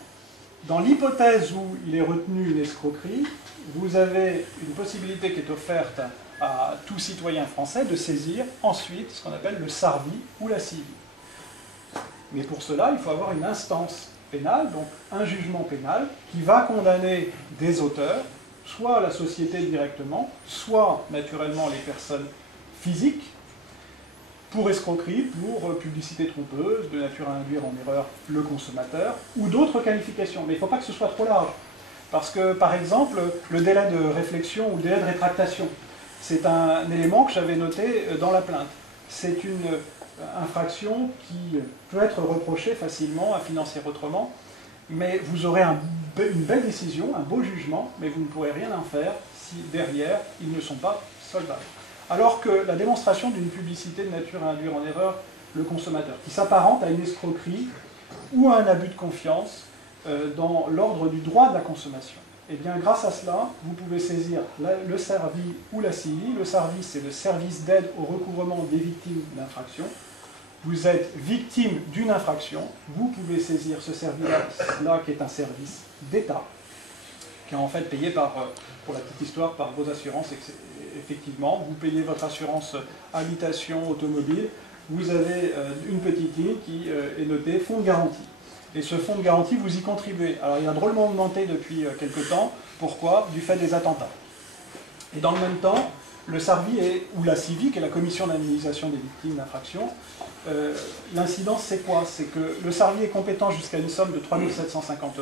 dans l'hypothèse où il est retenu une escroquerie, vous avez une possibilité qui est offerte à tout citoyen français de saisir ensuite ce qu'on appelle le SARVI ou la CIVI. Mais pour cela, il faut avoir une instance pénale, donc un jugement pénal, qui va condamner des auteurs, soit la société directement, soit naturellement les personnes physiques, pour escroquerie, pour publicité trompeuse, de nature à induire en erreur le consommateur, ou d'autres qualifications. Mais il ne faut pas que ce soit trop large. Parce que, par exemple, le délai de réflexion ou le délai de rétractation, c'est un élément que j'avais noté dans la plainte. C'est une infraction qui peut être reprochée facilement à Financière Autrement, mais vous aurez une belle décision, un beau jugement, mais vous ne pourrez rien en faire si derrière, ils ne sont pas solvables. alors que la démonstration d'une publicité de nature à induire en erreur le consommateur, qui s'apparente à une escroquerie ou à un abus de confiance dans l'ordre du droit de la consommation. Et bien grâce à cela, vous pouvez saisir le SERVI ou la CIVI. Le SERVI, c'est le service d'aide au recouvrement des victimes d'infractions. Vous êtes victime d'une infraction, vous pouvez saisir ce service-là qui est un service d'État, qui est en fait payé par, pour la petite histoire, par vos assurances. Effectivement, vous payez votre assurance habitation, automobile, vous avez une petite ligne qui est notée fonds de garantie. Et ce fonds de garantie, vous y contribuez. Alors il a drôlement augmenté depuis quelques temps. Pourquoi? Du fait des attentats. Et dans le même temps, le SERVI ou la CIVI, qui est la commission d'indemnisation des victimes d'infractions, l'incidence c'est quoi? C'est que le SERVI est compétent jusqu'à une somme de 3 750 €.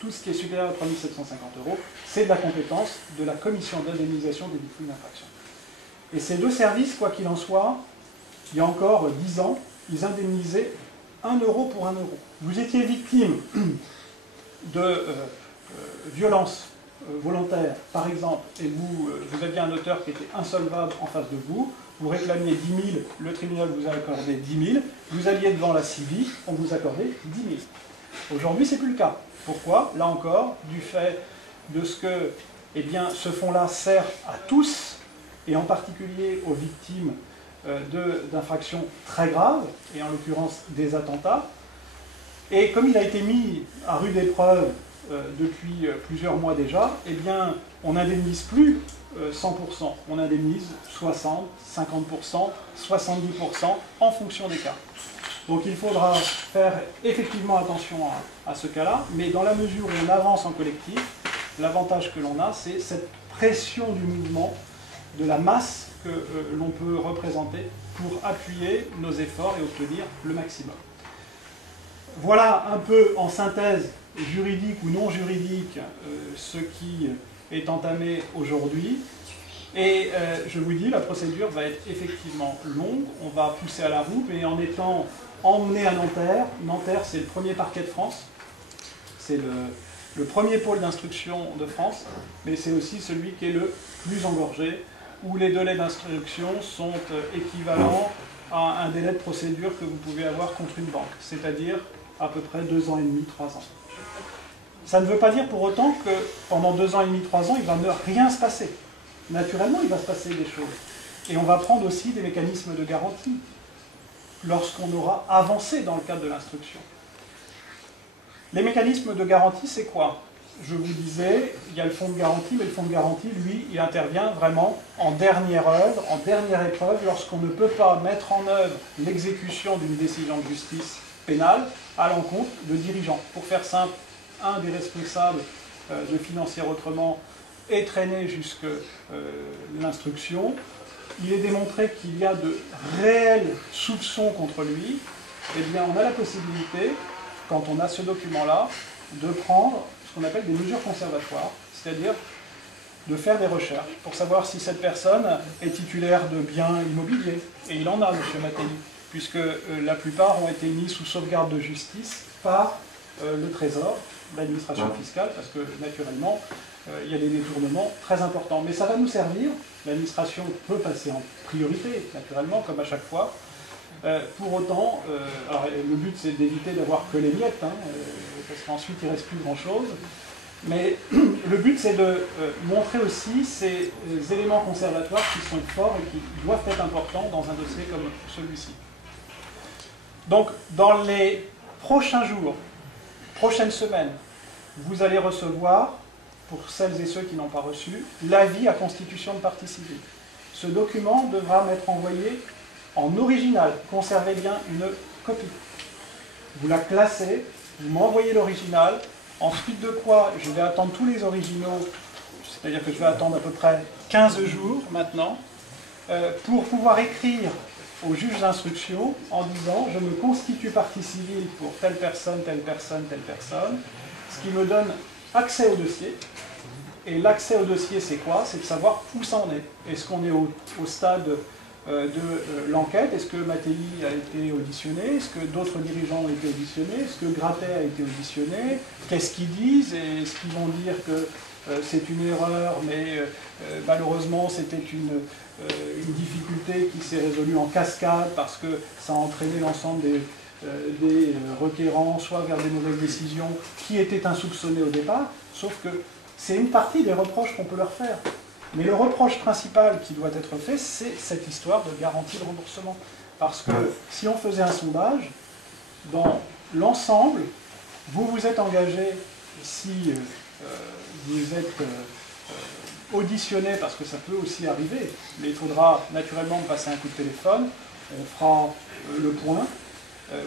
Tout ce qui est supérieur à 3 750 €, c'est de la compétence de la commission d'indemnisation des victimes d'infractions. Et ces deux services, quoi qu'il en soit, il y a encore 10 ans, ils indemnisaient 1 € pour 1 €. Vous étiez victime de violences volontaires, par exemple, et vous aviez un auteur qui était insolvable en face de vous, vous réclamiez 10 000, le tribunal vous a accordé 10 000, vous alliez devant la CIVI, on vous accordait 10 000. Aujourd'hui, ce n'est plus le cas. Pourquoi? Là encore, du fait de ce que ce fonds-là sert à tous, et en particulier aux victimes d'infractions très graves, et en l'occurrence des attentats. Et comme il a été mis à rude épreuve depuis plusieurs mois déjà, eh bien, on n'indemnise plus 100%, on indemnise 60, 50%, 70% en fonction des cas. Donc il faudra faire effectivement attention à ce cas-là, mais dans la mesure où on avance en collectif, l'avantage que l'on a, c'est cette pression du mouvement, de la masse que l'on peut représenter pour appuyer nos efforts et obtenir le maximum. Voilà un peu en synthèse juridique ou non juridique ce qui est entamé aujourd'hui. Et je vous dis, la procédure va être effectivement longue, on va pousser à la roue, et en étant emmené à Nanterre, Nanterre c'est le premier parquet de France, c'est le premier pôle d'instruction de France, mais c'est aussi celui qui est le plus engorgé, où les délais d'instruction sont équivalents à un délai de procédure que vous pouvez avoir contre une banque, c'est-à-dire à peu près 2 ans et demi, 3 ans. Ça ne veut pas dire pour autant que pendant 2 ans et demi, 3 ans, il ne va rien se passer. Naturellement, il va se passer des choses. Et on va prendre aussi des mécanismes de garantie lorsqu'on aura avancé dans le cadre de l'instruction. Les mécanismes de garantie, c'est quoi? Je vous disais, il y a le fonds de garantie, mais le fonds de garantie, lui, il intervient vraiment en dernière œuvre, en dernière épreuve, lorsqu'on ne peut pas mettre en œuvre l'exécution d'une décision de justice pénale à l'encontre de dirigeants. Pour faire simple, un des responsables de Financière Autrement est traîné jusqu'à l'instruction. Il est démontré qu'il y a de réels soupçons contre lui. Eh bien, on a la possibilité, quand on a ce document-là, de prendre ce qu'on appelle des mesures conservatoires, c'est-à-dire de faire des recherches pour savoir si cette personne est titulaire de biens immobiliers. Et il en a, M. Mattei, puisque la plupart ont été mis sous sauvegarde de justice par le Trésor, l'administration fiscale, parce que naturellement, il y a des détournements très importants. Mais ça va nous servir, l'administration peut passer en priorité, naturellement, comme à chaque fois. Pour autant, alors, le but c'est d'éviter d'avoir que les miettes, parce qu'ensuite il ne reste plus grand-chose. Mais le but c'est de montrer aussi ces éléments conservatoires qui sont forts et qui doivent être importants dans un dossier comme celui-ci. Donc, dans les prochains jours, prochaines semaines, vous allez recevoir, pour celles et ceux qui n'ont pas reçu, l'avis à constitution de partie civile. Ce document devra m'être envoyé en original. Conservez bien une copie. Vous la classez, vous m'envoyez l'original, ensuite de quoi je vais attendre tous les originaux, c'est-à-dire que je vais attendre à peu près 15 jours maintenant, pour pouvoir écrire au juge d'instruction en disant « je me constitue partie civile pour telle personne, telle personne, telle personne », ce qui me donne accès au dossier. Et l'accès au dossier, c'est quoi? C'est de savoir où ça en est. Est-ce qu'on est au stade de l'enquête? Est-ce que Mattei a été auditionné? Est-ce que d'autres dirigeants ont été auditionnés? Est-ce que Grattet a été auditionné? Qu'est-ce qu'ils disent? Est-ce qu'ils vont dire que c'est une erreur, mais malheureusement c'était une une difficulté qui s'est résolue en cascade parce que ça a entraîné l'ensemble des requérants, soit vers des mauvaises décisions qui étaient insoupçonnées au départ, sauf que c'est une partie des reproches qu'on peut leur faire. Mais le reproche principal qui doit être fait, c'est cette histoire de garantie de remboursement. Parce que si on faisait un sondage, dans l'ensemble, vous vous êtes engagé, si vous êtes auditionné, parce que ça peut aussi arriver, mais il faudra naturellement me passer un coup de téléphone, on fera le point.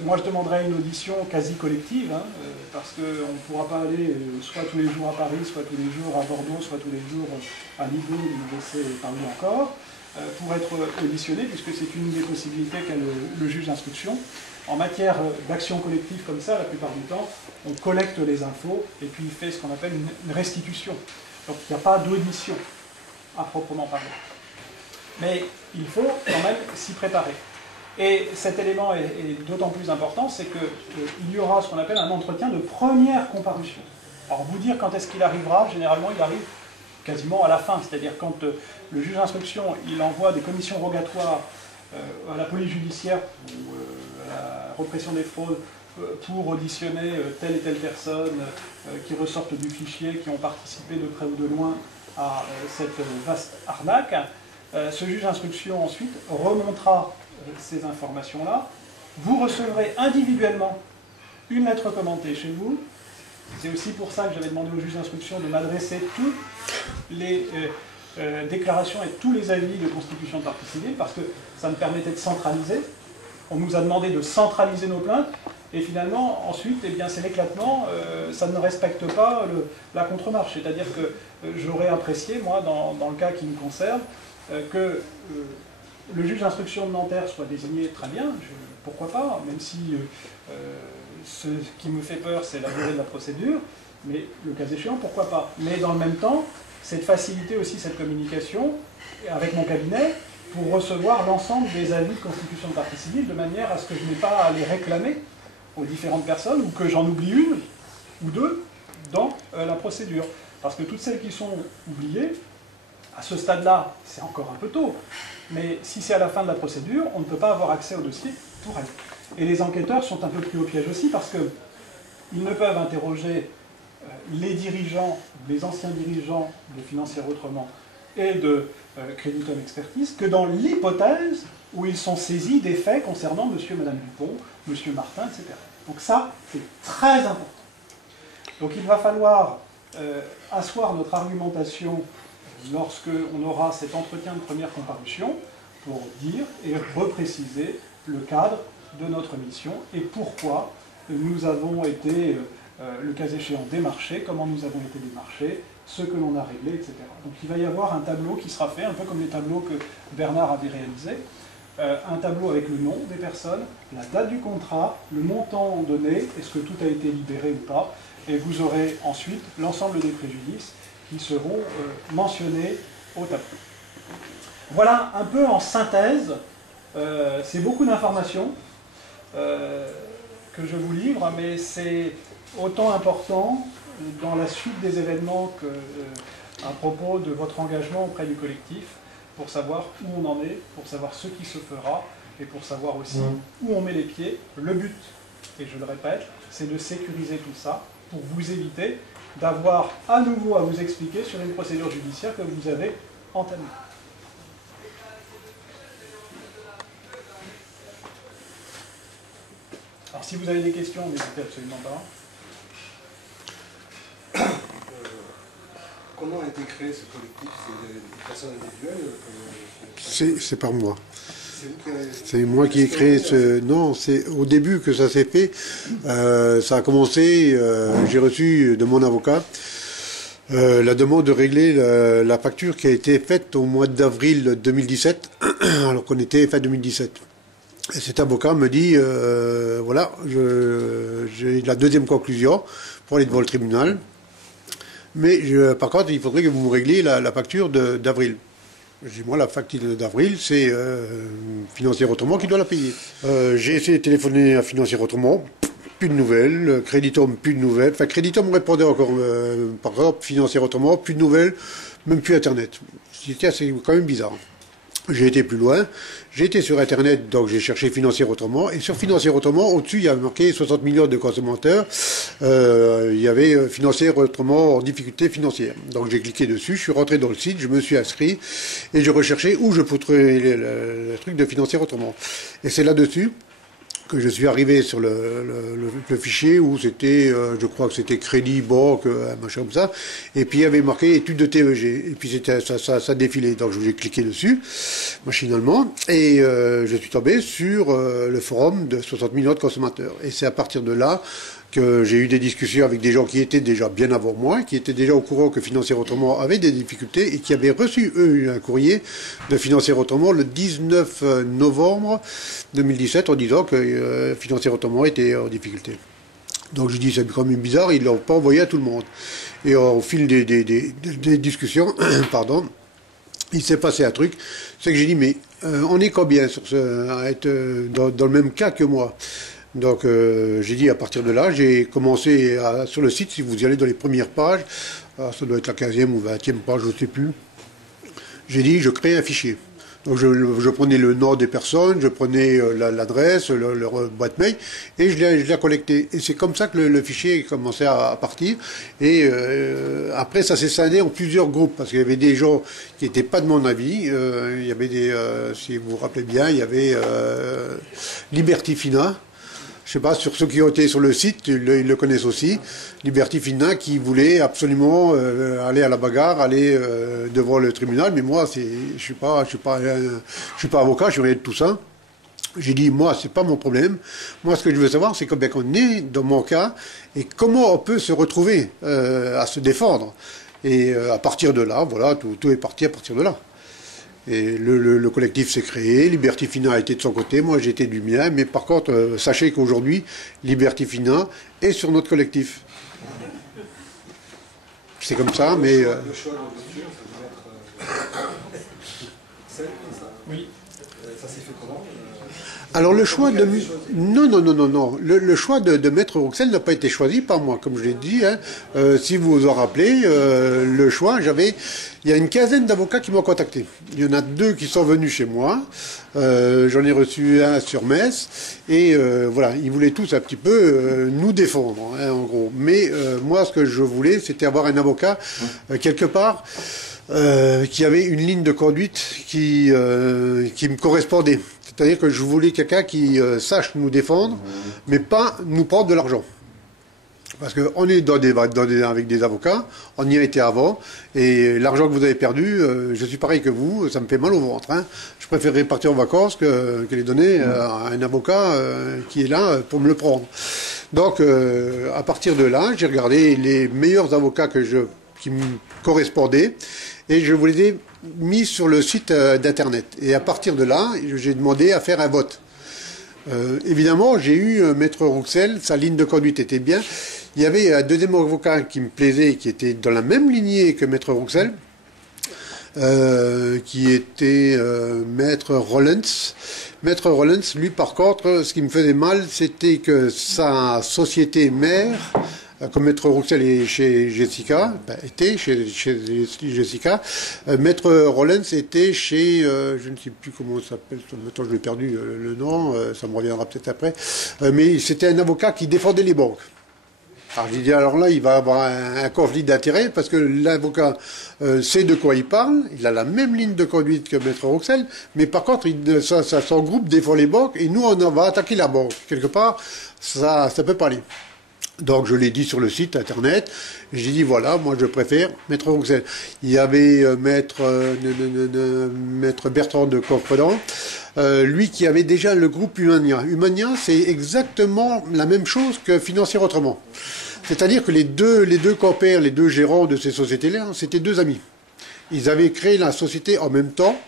Moi, je demanderai une audition quasi collective, hein, parce qu'on ne pourra pas aller soit tous les jours à Paris, soit tous les jours à Bordeaux, soit tous les jours à Lido, l'UBC et Paris encore, pour être auditionné, puisque c'est une des possibilités qu'a le juge d'instruction. En matière d'action collective comme ça, la plupart du temps, on collecte les infos et puis il fait ce qu'on appelle une restitution. Donc il n'y a pas d'audition à proprement parler. Mais il faut quand même s'y préparer. Et cet élément est d'autant plus important, c'est qu'il y aura ce qu'on appelle un entretien de première comparution. Alors vous dire quand est-ce qu'il arrivera, généralement il arrive quasiment à la fin, c'est-à-dire quand le juge d'instruction il envoie des commissions rogatoires à la police judiciaire ou à la répression des fraudes pour auditionner telle et telle personne qui ressortent du fichier, qui ont participé de près ou de loin à cette vaste arnaque. Ce juge d'instruction ensuite remontera ces informations-là. Vous recevrez individuellement une lettre commentée chez vous. C'est aussi pour ça que j'avais demandé au juge d'instruction de m'adresser toutes les déclarations et tous les avis de constitution de partie civile, parce que ça me permettait de centraliser. On nous a demandé de centraliser nos plaintes, et finalement, ensuite, eh bien, c'est l'éclatement, ça ne respecte pas la contre-marche. C'est-à-dire que j'aurais apprécié, moi, dans le cas qui me concerne, que le juge d'instruction de Nanterre soit désigné très bien, pourquoi pas, même si ce qui me fait peur, c'est la durée de la procédure, mais le cas échéant, pourquoi pas. Mais dans le même temps, c'est de faciliter aussi cette communication avec mon cabinet pour recevoir l'ensemble des avis de constitution de partie civile, de manière à ce que je n'ai pas à les réclamer aux différentes personnes, ou que j'en oublie une ou deux dans la procédure. Parce que toutes celles qui sont oubliées, à ce stade-là, c'est encore un peu tôt, mais si c'est à la fin de la procédure, on ne peut pas avoir accès au dossier pour elles. Et les enquêteurs sont un peu pris au piège aussi, parce qu'ils ne peuvent interroger les dirigeants, les anciens dirigeants de Financière Autrement et de Créditum Expertise que dans l'hypothèse où ils sont saisis des faits concernant monsieur et madame Dupont, monsieur Martin, etc. Donc ça, c'est très important. Donc il va falloir asseoir notre argumentation lorsque on aura cet entretien de première comparution pour dire et repréciser le cadre de notre mission et pourquoi nous avons été, le cas échéant, démarchés, comment nous avons été démarchés, ce que l'on a réglé, etc. Donc il va y avoir un tableau qui sera fait, un peu comme les tableaux que Bernard avait réalisés, un tableau avec le nom des personnes, la date du contrat, le montant donné, est-ce que tout a été libéré ou pas, et vous aurez ensuite l'ensemble des préjudices qui seront mentionnés au tableau. Voilà un peu en synthèse, c'est beaucoup d'informations que je vous livre, mais c'est autant important dans la suite des événements à propos de votre engagement auprès du collectif, pour savoir où on en est, pour savoir ce qui se fera, et pour savoir aussi où on met les pieds. Le but, et je le répète, c'est de sécuriser tout ça, pour vous éviter d'avoir à nouveau à vous expliquer sur une procédure judiciaire que vous avez entamée. Alors si vous avez des questions, n'hésitez absolument pas. Comment a été créé ce collectif? C'est des personnes individuelles? C'est par moi. C'est vous qui avez... C'est moi qui ai créé ce... Non, c'est au début que ça s'est fait. Ça a commencé, j'ai reçu de mon avocat la demande de régler la facture qui a été faite au mois d'avril 2017, alors qu'on était fin 2017. Et cet avocat me dit, voilà, j'ai la deuxième conclusion pour aller devant le tribunal. Mais par contre, il faudrait que vous me régliez la facture d'avril. J'ai dit, moi, la facture d'avril, c'est Financière Autrement qui doit la payer. J'ai essayé de téléphoner à Financière Autrement, plus de nouvelles. Créditum, plus de nouvelles. Enfin, Créditum me répondait encore, par exemple, Financière Autrement, plus de nouvelles, même plus Internet. C'est quand même bizarre. J'ai été plus loin, j'ai été sur Internet, donc j'ai cherché Financière Autrement, et sur Financière Autrement, au-dessus, il y avait marqué 60 millions de consommateurs, il y avait Financière Autrement en difficulté financière. Donc j'ai cliqué dessus, je suis rentré dans le site, je me suis inscrit, et je recherchais où je pouvais trouver le truc de Financière Autrement. Et c'est là-dessus que je suis arrivé sur le fichier où c'était, je crois que c'était crédit, banque, un machin comme ça, et puis il y avait marqué études de TEG, et puis c'était ça défilait, donc j'ai cliqué dessus, machinalement, et je suis tombé sur le forum de 60 millions de consommateurs, et c'est à partir de là que j'ai eu des discussions avec des gens qui étaient déjà bien avant moi, qui étaient déjà au courant que Financière Autrement avait des difficultés et qui avaient reçu, eux, un courrier de Financière Autrement le 19 novembre 2017 en disant que Financière Autrement était en difficulté. Donc je dis, c'est quand même bizarre, ils ne l'ont pas envoyé à tout le monde. Et au fil des discussions, pardon, il s'est passé un truc, c'est que j'ai dit, mais on est combien à être dans le même cas que moi? Donc j'ai dit à partir de là, j'ai commencé sur le site, si vous y allez dans les premières pages, ça doit être la 15e ou 20e page, je ne sais plus, j'ai dit je crée un fichier. Donc je prenais le nom des personnes, je prenais l'adresse, leur boîte mail, et je l'ai collecté. Et c'est comme ça que le fichier commençait à partir. Et après, ça s'est scindé en plusieurs groupes, parce qu'il y avait des gens qui n'étaient pas de mon avis. Il y avait si vous vous rappelez bien, il y avait Liberty Fina. Je sais pas, sur ceux qui ont été sur le site, ils le connaissent aussi, Liberty Fina qui voulait absolument aller à la bagarre, aller devant le tribunal, mais moi, je suis pas avocat, je suis rien de tout ça. J'ai dit, moi, c'est pas mon problème. Moi, ce que je veux savoir, c'est combien on est dans mon cas et comment on peut se retrouver à se défendre. Et à partir de là, voilà, tout est parti à partir de là. Et le collectif s'est créé, Liberty Fina a été de son côté, moi j'étais du mien, mais par contre, sachez qu'aujourd'hui, Liberty Fina est sur notre collectif. C'est comme ça, mais... Le choix de lecture, ça doit être celle, ça. Oui. Ça s'est fait comment Alors le choix de... Non. Le choix de Maître Rouxel n'a pas été choisi par moi, comme je l'ai dit. Hein. Si vous vous en rappelez, le choix, il y a une quinzaine d'avocats qui m'ont contacté. Il y en a 2 qui sont venus chez moi. J'en ai reçu un sur Metz. Et voilà, ils voulaient tous un petit peu nous défendre, hein, en gros. Mais moi, ce que je voulais, c'était avoir un avocat, quelque part, qui avait une ligne de conduite qui me correspondait. C'est-à-dire que je voulais quelqu'un qui sache nous défendre, mais pas nous prendre de l'argent. Parce qu'on est avec des avocats, on y a été avant, et l'argent que vous avez perdu, je suis pareil que vous, ça me fait mal au ventre. Hein. Je préférerais partir en vacances que les donner à un avocat qui est là pour me le prendre. Donc, à partir de là, j'ai regardé les meilleurs avocats qui me correspondaient, et je vous les ai mis sur le site d'internet. Et à partir de là, j'ai demandé à faire un vote. Évidemment, j'ai eu Maître Rouxel, sa ligne de conduite était bien. Il y avait un deuxième avocat qui me plaisait, qui était dans la même lignée que Maître Rouxel, qui était Maître Rollens. Maître Rollens, lui par contre, ce qui me faisait mal, c'était que sa société mère, comme Maître Rouxel est chez Jessica, était chez Jessica, Maître Rollens était chez, je ne sais plus comment ça s'appelle, maintenant je l'ai perdu le nom, ça me reviendra peut-être après, mais c'était un avocat qui défendait les banques. Alors j'ai dit, alors là, il va avoir un conflit d'intérêts parce que l'avocat sait de quoi il parle, il a la même ligne de conduite que Maître Rouxel, mais par contre, son groupe défend les banques et nous, on va attaquer la banque. Quelque part, ça peut pas aller. Donc je l'ai dit sur le site internet, j'ai dit voilà, moi je préfère Maître Rouxel. Il y avait Maître Bertrand de Coffredant, lui qui avait déjà le groupe Humania. Humania, c'est exactement la même chose que Financière Autrement. C'est-à-dire que les deux compères, les deux gérants de ces sociétés-là, c'était 2 amis. Ils avaient créé la société en même temps,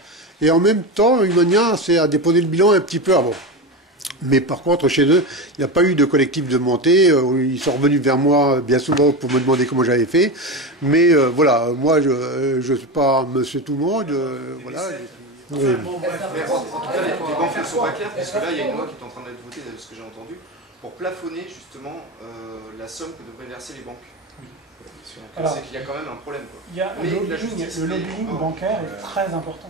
et en même temps, Humania a déposé le bilan un petit peu avant. Mais par contre, chez eux, il n'y a pas eu de collectif de montée. Ils sont revenus vers moi bien souvent pour me demander comment j'avais fait. Mais voilà, moi, je ne suis pas monsieur tout le monde. Voilà. Oui. Mais en tout cas, les banques ne sont pas claires, parce que là, il y a une loi qui est en train d'être votée, de ce que j'ai entendu, pour plafonner justement la somme que devraient verser les banques. Alors, c'est qu'il y a quand même un problème, quoi. il y a Oui, le la justice, lobbying mais- bancaire est très important.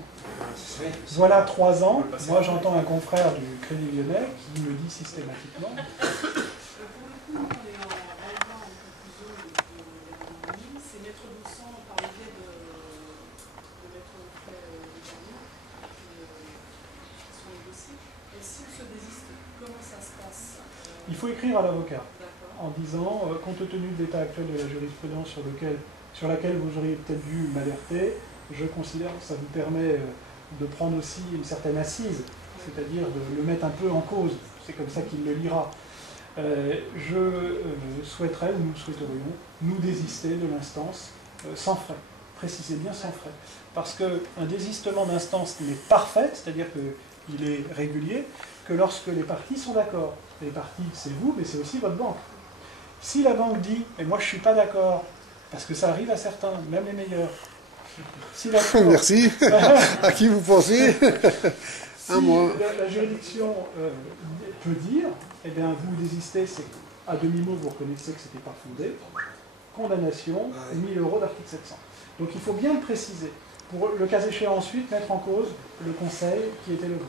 Voilà 3 ans, moi j'entends un confrère du Crédit Lyonnais qui me dit systématiquement c'est mettre au sang par le biais de mettre au frais légèrement qui sont négociés. Et si on se désiste, comment ça se passe? il faut écrire à l'avocat D'accord. en disant, compte tenu de l'état actuel de la jurisprudence sur laquelle vous auriez peut-être dû m'alerter, je considère que ça vous permet de prendre aussi une certaine assise, c'est-à-dire de le mettre un peu en cause, c'est comme ça qu'il le lira. Je souhaiterais, ou nous souhaiterions, nous désister de l'instance sans frais. Précisez bien sans frais. Parce qu'un désistement d'instance n'est parfait, c'est-à-dire qu'il est régulier, que lorsque les parties sont d'accord. Les parties, c'est vous, mais c'est aussi votre banque. Si la banque dit « mais moi je ne suis pas d'accord », parce que ça arrive à certains, même les meilleurs. Si la cour- Merci. À qui vous pensez? si À moi. la juridiction peut dire, eh bien vous désistez, c'est à demi-mot, vous reconnaissez que ce n'était pas fondé, condamnation, 1000 € d'article 700. Donc il faut bien le préciser, pour le cas échéant ensuite mettre en cause le conseil qui était le vôtre.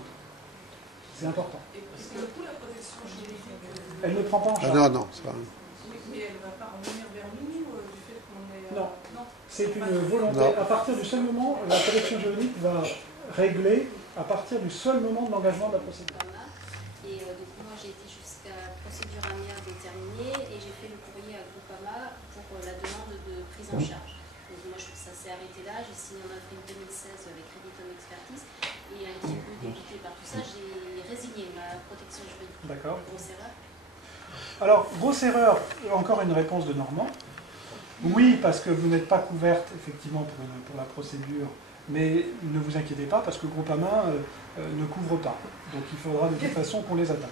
C'est important. Et parce que du coup, la protection juridique, Elle ne prend pas en Ah charge. non, non, ça. mais elle ne va pas revenir vers nous du fait qu'on est... Non. Non. C'est une volonté. Non. À partir du seul moment, la protection juridique va régler à partir du seul moment de l'engagement de la procédure. Et donc moi j'ai été jusqu'à procédure amiable terminée et j'ai fait le courrier à Groupama pour la demande de prise en charge. Donc moi ça s'est arrêté là, j'ai signé en avril 2016 avec Creditum Expertise et un petit peu dégoûté par tout ça, j'ai résigné ma protection juridique. D'accord. Grosse erreur. Alors, grosse erreur, encore une réponse de Normand. Oui, parce que vous n'êtes pas couverte, effectivement, pour la procédure, mais ne vous inquiétez pas, parce que Groupama ne couvre pas. Donc il faudra de toute façon qu'on les attaque.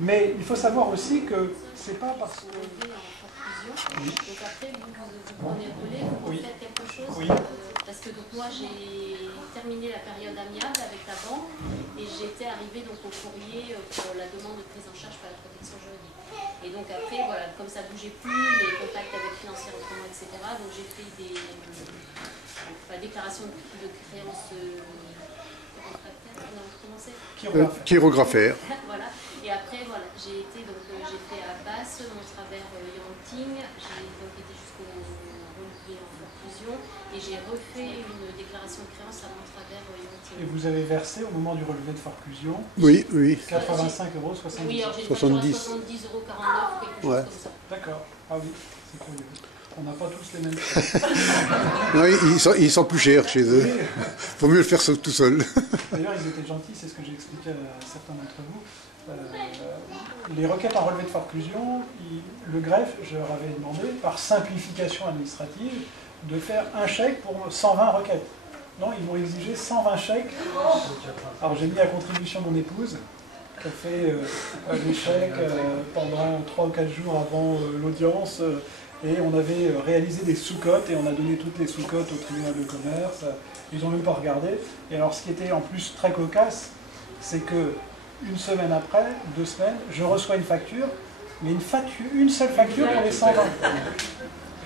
Mais il faut savoir aussi que c'est pas parce que... Relevé en conclusion. Donc après, vous prenez le relais, vous Oui. faites quelque chose. Oui. Parce que donc moi j'ai terminé la période amiable avec la banque et j'étais arrivée donc au courrier pour la demande de prise en charge par la protection juridique. Et donc après, voilà, comme ça bougeait plus, les contacts avec financiers autrement, etc. Donc j'ai fait des déclarations de créances contractaires. Non, comment c'est Chirographaire. Voilà. Et après, voilà, j'ai été donc j'ai fait à Basse, mon travers Yanting, j'ai donc été jusqu'au relevé en conclusion et j'ai refait une déclaration de créance à mon travers Et Yanting. vous avez versé au moment du relevé de forclusion Oui, oui. 85 € 70. Oui, alors j'ai une 70. facture à 70,49 € ou quelque chose Ouais. comme ça. D'accord. Ah oui, c'est curieux. On n'a pas tous les mêmes choses. Non, ils sont plus chers chez eux. Faut mieux le faire tout seul. D'ailleurs, ils étaient gentils, c'est ce que j'ai expliqué à certains d'entre vous. Les requêtes en relevé de forclusion, le greffe, je leur avais demandé, par simplification administrative, de faire un chèque pour 120 requêtes. Non, ils m'ont exigé 120 chèques. Alors j'ai mis à contribution mon épouse, qui a fait les chèques pendant 3 ou 4 jours avant l'audience. Et on avait réalisé des sous-cotes et on a donné toutes les sous-cotes au tribunal de commerce. Ils n'ont même pas regardé. Et alors ce qui était en plus très cocasse, c'est que une semaine après, 2 semaines, je reçois une facture, mais une seule facture pour les 120.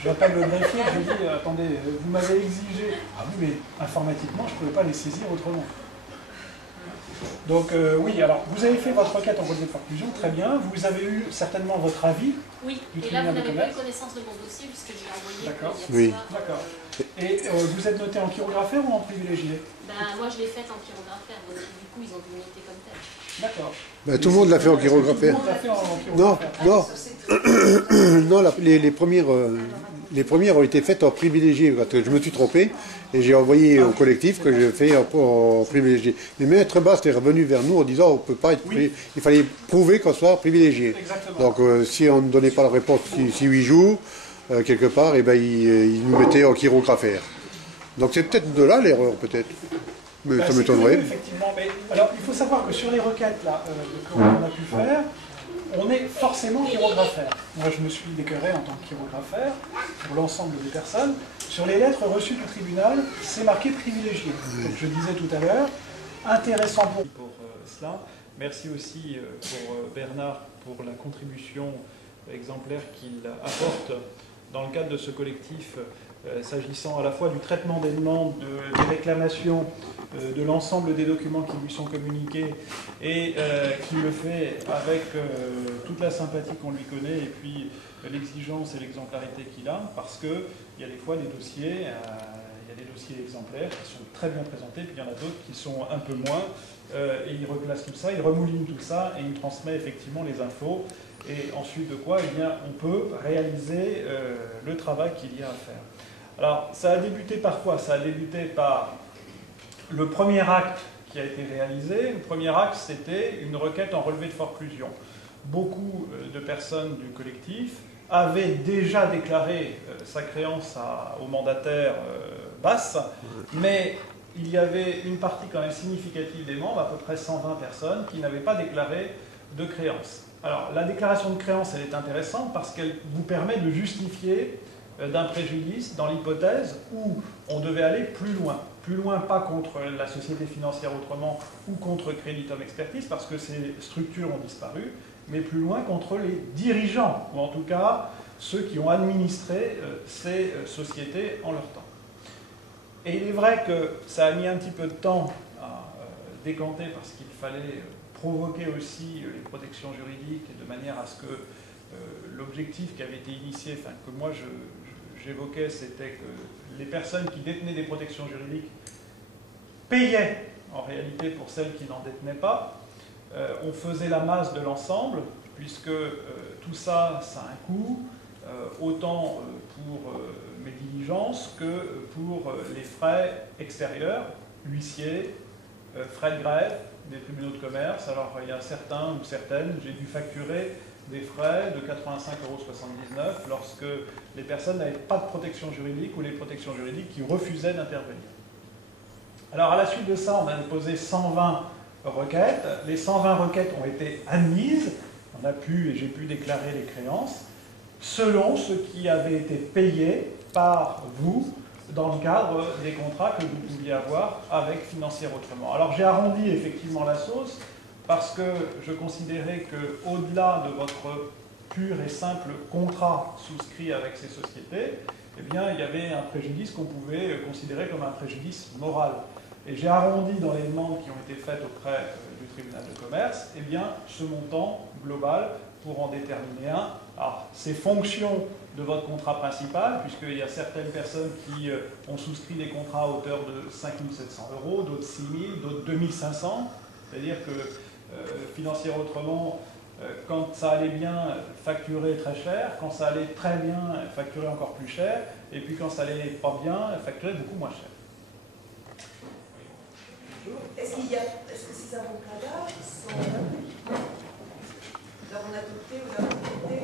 J'appelle le greffier, je lui dis, attendez, vous m'avez exigé. Ah oui, mais informatiquement, je ne pouvais pas les saisir autrement. Donc oui, alors vous avez fait votre requête en relevé de forclusion, très bien. Vous avez eu certainement votre avis. Oui, Du et là vous tribunal de n'avez pas eu commerce. connaissance de mon dossier puisque j'ai envoyé D'accord. hier Oui. soir. D'accord. Et vous êtes noté en chirographaire ou en privilégié? Ben, moi je l'ai faite en chirographaire, donc du coup ils ont dû me noter comme tel. D'accord. Ben, tout le monde l'a fait en chirographer. Tout le monde l'a fait en Non, chirographere. non. Non, les premières ont été faites en privilégié, parce que je me suis trompé, et j'ai envoyé au collectif que je fais en privilégié. Mais Maître Basse est revenu vers nous en disant on peut pas être il fallait prouver qu'on soit privilégié. Exactement. Donc si on ne donnait pas la réponse si 8 jours, quelque part, et ben, il nous mettait en chirographaire. Donc c'est peut-être de là l'erreur, peut-être. Mais ça C'est m'étonnerait. curieux, effectivement. Mais, alors, il faut savoir que sur les requêtes là, qu'on a pu faire, on est forcément chirographaire. Moi, je me suis déclaré en tant que chirographaire pour l'ensemble des personnes. Sur les lettres reçues du tribunal, c'est marqué privilégié. Donc, je disais tout à l'heure, intéressant pour cela. Merci aussi pour Bernard pour la contribution exemplaire qu'il apporte dans le cadre de ce collectif, s'agissant à la fois du traitement des demandes, des réclamations, de l'ensemble des documents qui lui sont communiqués, et qui le fait avec toute la sympathie qu'on lui connaît, et puis l'exigence et l'exemplarité qu'il a, parce qu'il y a des fois des dossiers, il y a des dossiers exemplaires qui sont très bien présentés, puis il y en a d'autres qui sont un peu moins, et il reclasse tout ça, il remouline tout ça, et il transmet effectivement les infos, et ensuite de quoi, eh bien, on peut réaliser le travail qu'il y a à faire. Alors, ça a débuté par quoi? Ça a débuté par le premier acte qui a été réalisé. Le premier acte, c'était une requête en relevé de forclusion. Beaucoup de personnes du collectif avaient déjà déclaré sa créance au mandataire basse, mais il y avait une partie quand même significative des membres, à peu près 120 personnes, qui n'avaient pas déclaré de créance. Alors, la déclaration de créance, elle est intéressante parce qu'elle vous permet de justifier d'un préjudice dans l'hypothèse où on devait aller plus loin. Plus loin, pas contre la société financière autrement ou contre Creditum Expertise, parce que ces structures ont disparu, mais plus loin contre les dirigeants, ou en tout cas ceux qui ont administré ces sociétés en leur temps. Et il est vrai que ça a mis un petit peu de temps à décanter, parce qu'il fallait provoquer aussi les protections juridiques, de manière à ce que l'objectif qui avait été initié, enfin que moi j'évoquais, c'était que les personnes qui détenaient des protections juridiques payaient en réalité pour celles qui n'en détenaient pas. On faisait la masse de l'ensemble, puisque tout ça, ça a un coût, autant pour mes diligences que pour les frais extérieurs, huissiers, frais de grève des tribunaux de commerce. Alors il y a certains ou certaines, j'ai dû facturer des frais de 85,79 € lorsque les personnes n'avaient pas de protection juridique ou les protections juridiques qui refusaient d'intervenir. Alors à la suite de ça, on a déposé 120 requêtes. Les 120 requêtes ont été admises. On a pu, et j'ai pu déclarer les créances, selon ce qui avait été payé par vous dans le cadre des contrats que vous pouviez avoir avec Financière Autrement. Alors j'ai arrondi effectivement la sauce, parce que je considérais qu'au-delà de votre pur et simple contrat souscrit avec ces sociétés, eh bien, il y avait un préjudice qu'on pouvait considérer comme un préjudice moral. Et j'ai arrondi dans les demandes qui ont été faites auprès du tribunal de commerce, eh bien, ce montant global pour en déterminer un. Alors, c'est fonction de votre contrat principal, puisqu'il y a certaines personnes qui ont souscrit des contrats à hauteur de 5 700 €, d'autres 6 000, d'autres 2 500. C'est-à-dire que Financière Autrement, quand ça allait bien, facturait très cher, quand ça allait très bien, facturait encore plus cher, et puis quand ça allait pas bien, facturait beaucoup moins cher. Est-ce que ces avocats-là sont adoptés ou adoptés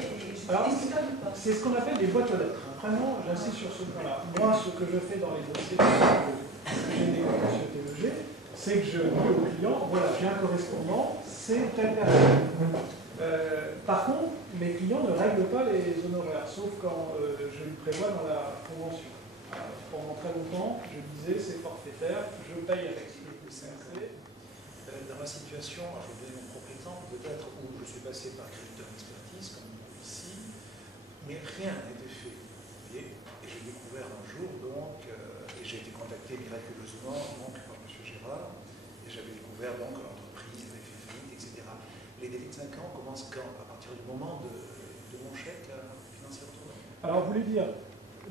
discutables ou pas? C'est ce qu'on appelle des boîtes aux lettres. Vraiment, j'insiste sur ce point-là. Moi, ce que je fais dans les dossiers que j'ai des TEG, c'est que je dis au client, voilà, j'ai un correspondant, c'est telle personne. Par contre, mes clients ne règlent pas les honoraires, sauf quand je lui prévois dans la convention. Pendant très longtemps, je disais, c'est forfaitaire, je paye avec ce que je peux financer. Dans ma situation, je vais donner mon propre exemple, peut-être où je suis passé par Creditum Expertise, comme ici, mais rien n'a été fait. Et j'ai découvert un jour, donc, et j'ai été contacté miraculeusement donc, par M. Gérard, et j'avais découvert donc l'entreprise, avait fait faillite, etc. Les délais de 5 ans commencent quand? À partir du moment de mon chèque financier autrement. Alors, vous voulez dire,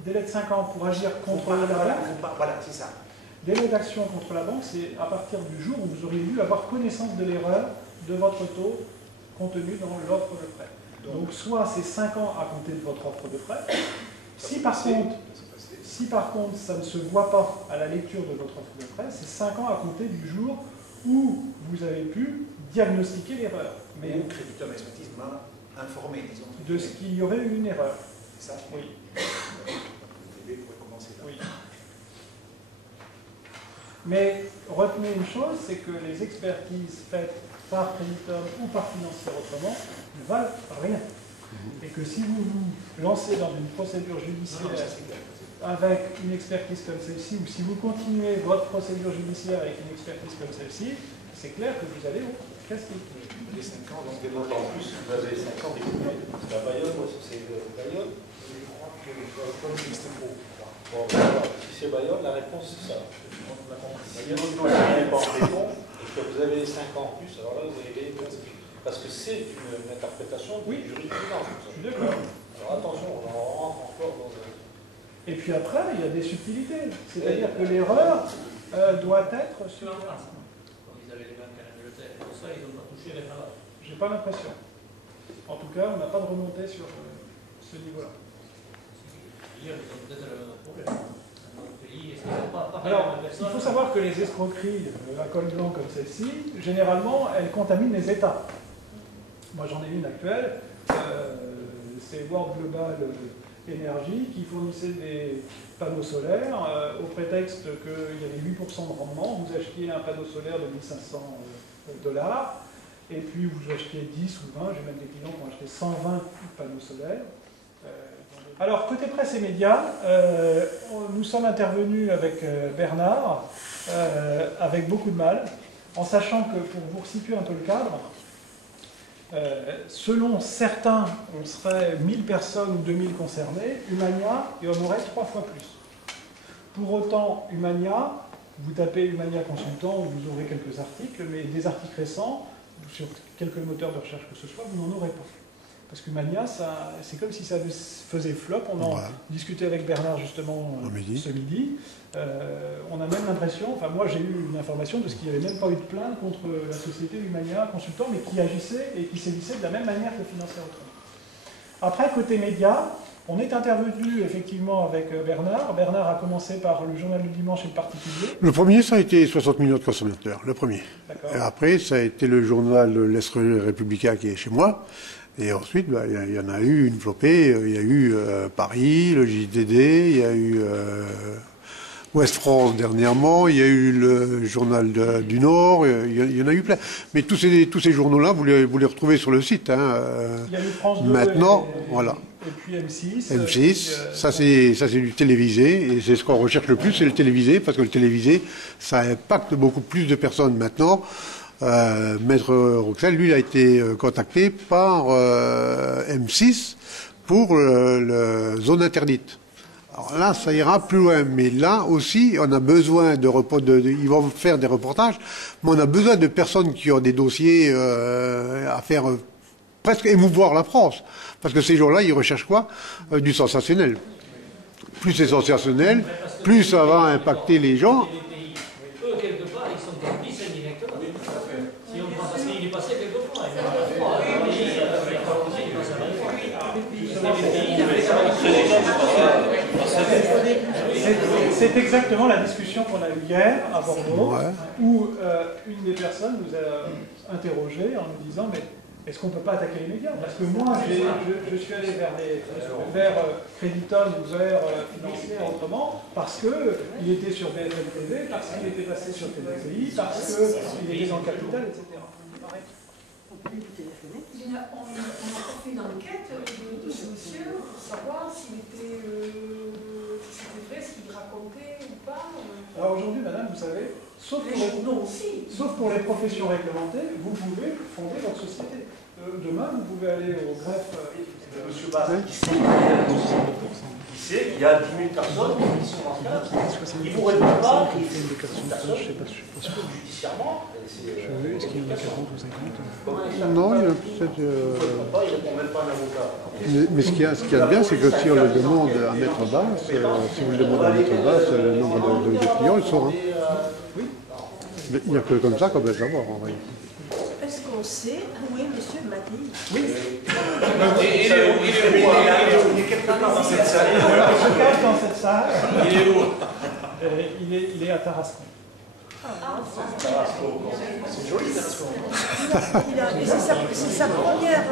délai de 5 ans pour agir contre la banque? Voilà, c'est ça. Délai d'action contre la banque, c'est à partir du jour où vous auriez dû avoir connaissance de l'erreur de votre taux contenu dans l'offre de prêt. Donc soit c'est 5 ans à compter de votre offre de prêt. Si par contre ça ne se voit pas à la lecture de votre offre de prêt, c'est 5 ans à compter du jour où vous avez pu diagnostiquer l'erreur. Mais le Creditum Expertise m'a informé, disons. De ce qu'il y aurait eu une erreur. Ça, oui. Vous pouvez commencer là. Oui. Mais retenez une chose, c'est que les expertises faites par Creditum ou par Financière Autrement ne valent rien. Et que si vous vous lancez dans une procédure judiciaire avec une expertise comme celle-ci, ou si vous continuez votre procédure judiciaire avec une expertise comme celle-ci, c'est clair que vous allez au casse-pied. Les 5 ans, donc En plus, vous avez 5 ans d'économie. C'est à Bayonne, c'est Bayonne. je crois comme c'était faux. Bon, voilà. Si c'est Bayonne, la réponse c'est ça. On l'a compris. Bayonne, vous n'avez pas en béton, et que vous avez les 5 ans en plus, alors là vous avez gagné parce que c'est une interprétation du jurisprudence. Je suis d'accord. Alors attention, on en rentre encore dans un... Et puis après, il y a des subtilités. C'est-à-dire que l'erreur doit être sur... En France, comme ils avaient les banques en Angleterre, pour ça, ils n'ont pas touché les malades. J'ai pas l'impression. En tout cas, on n'a pas de remontée sur ce niveau-là. Ils ont peut-être le problème. Dans notre pays, est-ce qu'ils n'ont pas Alors, il faut savoir que les escroqueries à col blanc comme celle-ci, généralement, elles contaminent les États. Moi, j'en ai une actuelle. C'est World Global Energy qui fournissait des panneaux solaires au prétexte qu'il y avait 8% de rendement. Vous achetiez un panneau solaire de 1500 $, et puis vous achetiez 10 ou 20, j'ai même des clients qui ont acheté 120 panneaux solaires. Alors, côté presse et médias, nous sommes intervenus avec Bernard, avec beaucoup de mal, en sachant que, pour vous resituer un peu le cadre, selon certains, on serait 1000 personnes ou 2000 concernées. Humania, il y en aurait 3 fois plus. Pour autant, Humania, vous tapez Humania Consultant, vous aurez quelques articles, mais des articles récents, sur quelques moteurs de recherche que ce soit, vous n'en aurez pas. Parce qu'Humania, c'est comme si ça faisait flop. On en discutait avec Bernard justement ce midi. On a même l'impression, enfin moi j'ai eu une information de ce qu'il n'y avait même pas eu de plainte contre la société Humania Consultant, mais qui agissait et qui sévissait de la même manière que Financière Autrement. Après, côté médias, on est intervenu effectivement avec Bernard. Bernard a commencé par le journal du dimanche et le particulier. Le premier, ça a été 60 millions de consommateurs, le premier. Et après, ça a été le journal L'Est républicain qui est chez moi. Et ensuite, il y en a eu une flopée. Il y a eu Paris, le JDD, il y a eu Ouest France dernièrement, il y a eu le journal du Nord, il y en a eu plein. Mais tous ces journaux-là, vous les retrouvez sur le site. Hein, il y a eu France 2 maintenant, voilà. Et puis M6. M6, ça c'est du télévisé, et c'est ce qu'on recherche le plus, c'est le télévisé, parce que le télévisé, ça impacte beaucoup plus de personnes maintenant. Maître Roxel, lui, il a été contacté par M6 pour la zone interdite. Alors là, ça ira plus loin, mais là aussi, on a besoin ils vont faire des reportages, mais on a besoin de personnes qui ont des dossiers à faire presque émouvoir la France. Parce que ces gens-là, ils recherchent quoi? Du sensationnel. Plus c'est sensationnel, plus ça va impacter les gens. Eux, quelque part, ils sont complices indirectement. Si on pense à ce qu'il est passé quelquefois, c'est exactement la discussion qu'on a eue hier à Bordeaux, où une des personnes nous a interrogés en nous disant mais est-ce qu'on ne peut pas attaquer les médias? Parce que moi, je suis allé vers Crediton ou vers Financière Autrement parce qu'il était sur BFM TV, parce qu'il était passé sur TVI, parce qu'il était dans le Capital, etc. On a fait une enquête de ce monsieur pour savoir s'il était vrai, ce qu'il racontait ou pas. Alors aujourd'hui, madame, vous savez, sauf pour les professions réglementées, vous pouvez fonder votre société. Demain, vous pouvez aller au greffe. Monsieur Bass, qui sait qu'il y a 10 000 personnes qui sont dans ce cas-là. Il ne vous répond pas, il fait une déclaration de personne, judiciairement. Est-ce qu'il y en a 40 ou 50? Non, il y en a peut-être. Il ne répond même pas à un avocat. Mais ce qu'il y a de bien, c'est que si on le demande à Maître Bass, si vous le demandez à Maître Bass, le nombre de clients, il saura. Oui. Il n'y a que comme ça qu'on peut le savoir, en vrai. Est-ce qu'on sait où est M. Madi? Oui. Il est quelque part dans cette salle. Il se cache dans cette salle. Il est où? Il est à Tarascon. C'est joli, Tarascon. C'est sa première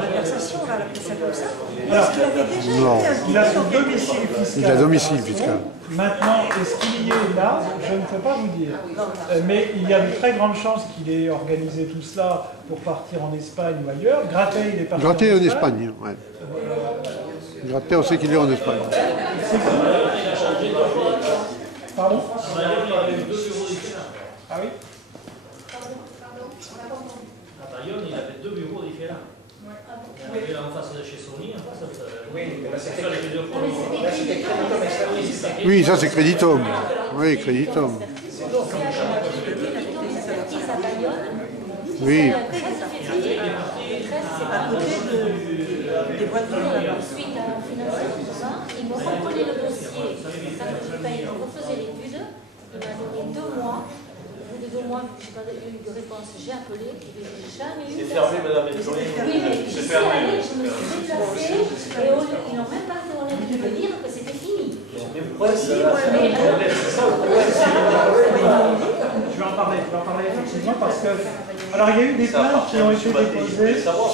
conversation, là, la presse comme ça. Est-ce qu'il avait déjà Non. été Il a impliqué son dans des domicile fiscal. Il a domicile fiscal. Maintenant, est-ce qu'il y est là? Je ne peux pas vous dire. Mais il y a de très grandes chances qu'il ait organisé tout cela pour partir en Espagne ou ailleurs. Grattet, il est parti Grattet en Espagne, ouais. Grattet, on sait qu'il est en Espagne. Pardon? il avait 2 bureaux différents. Ah oui? À Bayonne, il avait 2 bureaux différents. En face de chez Sony, en face de ça. Oui, mais là c'était Ça, les deux fois, là, c'était Creditom Expertise. Oui, ça c'est Creditom. Oui, Creditom. Oui. C'est à côté des voitures. Suite à un financement pour ça, ils m'ont reprenait le dossier. Quand je paye, on refaisait l'étude. Il m'a donné 2 mois. Au bout de 2 mois, je n'ai pas eu de réponse. J'ai appelé. Je n'ai jamais eu. C'est fermé, madame. Oui, mais je suis allée, je me suis déplacée. Et ils n'ont même pas été honnêtes de me dire que c'était fini. Mais pourquoi c'est ça le problème? Je vais en parler effectivement parce que. Alors il y a eu des plaintes qui ont été déposées. Savoir,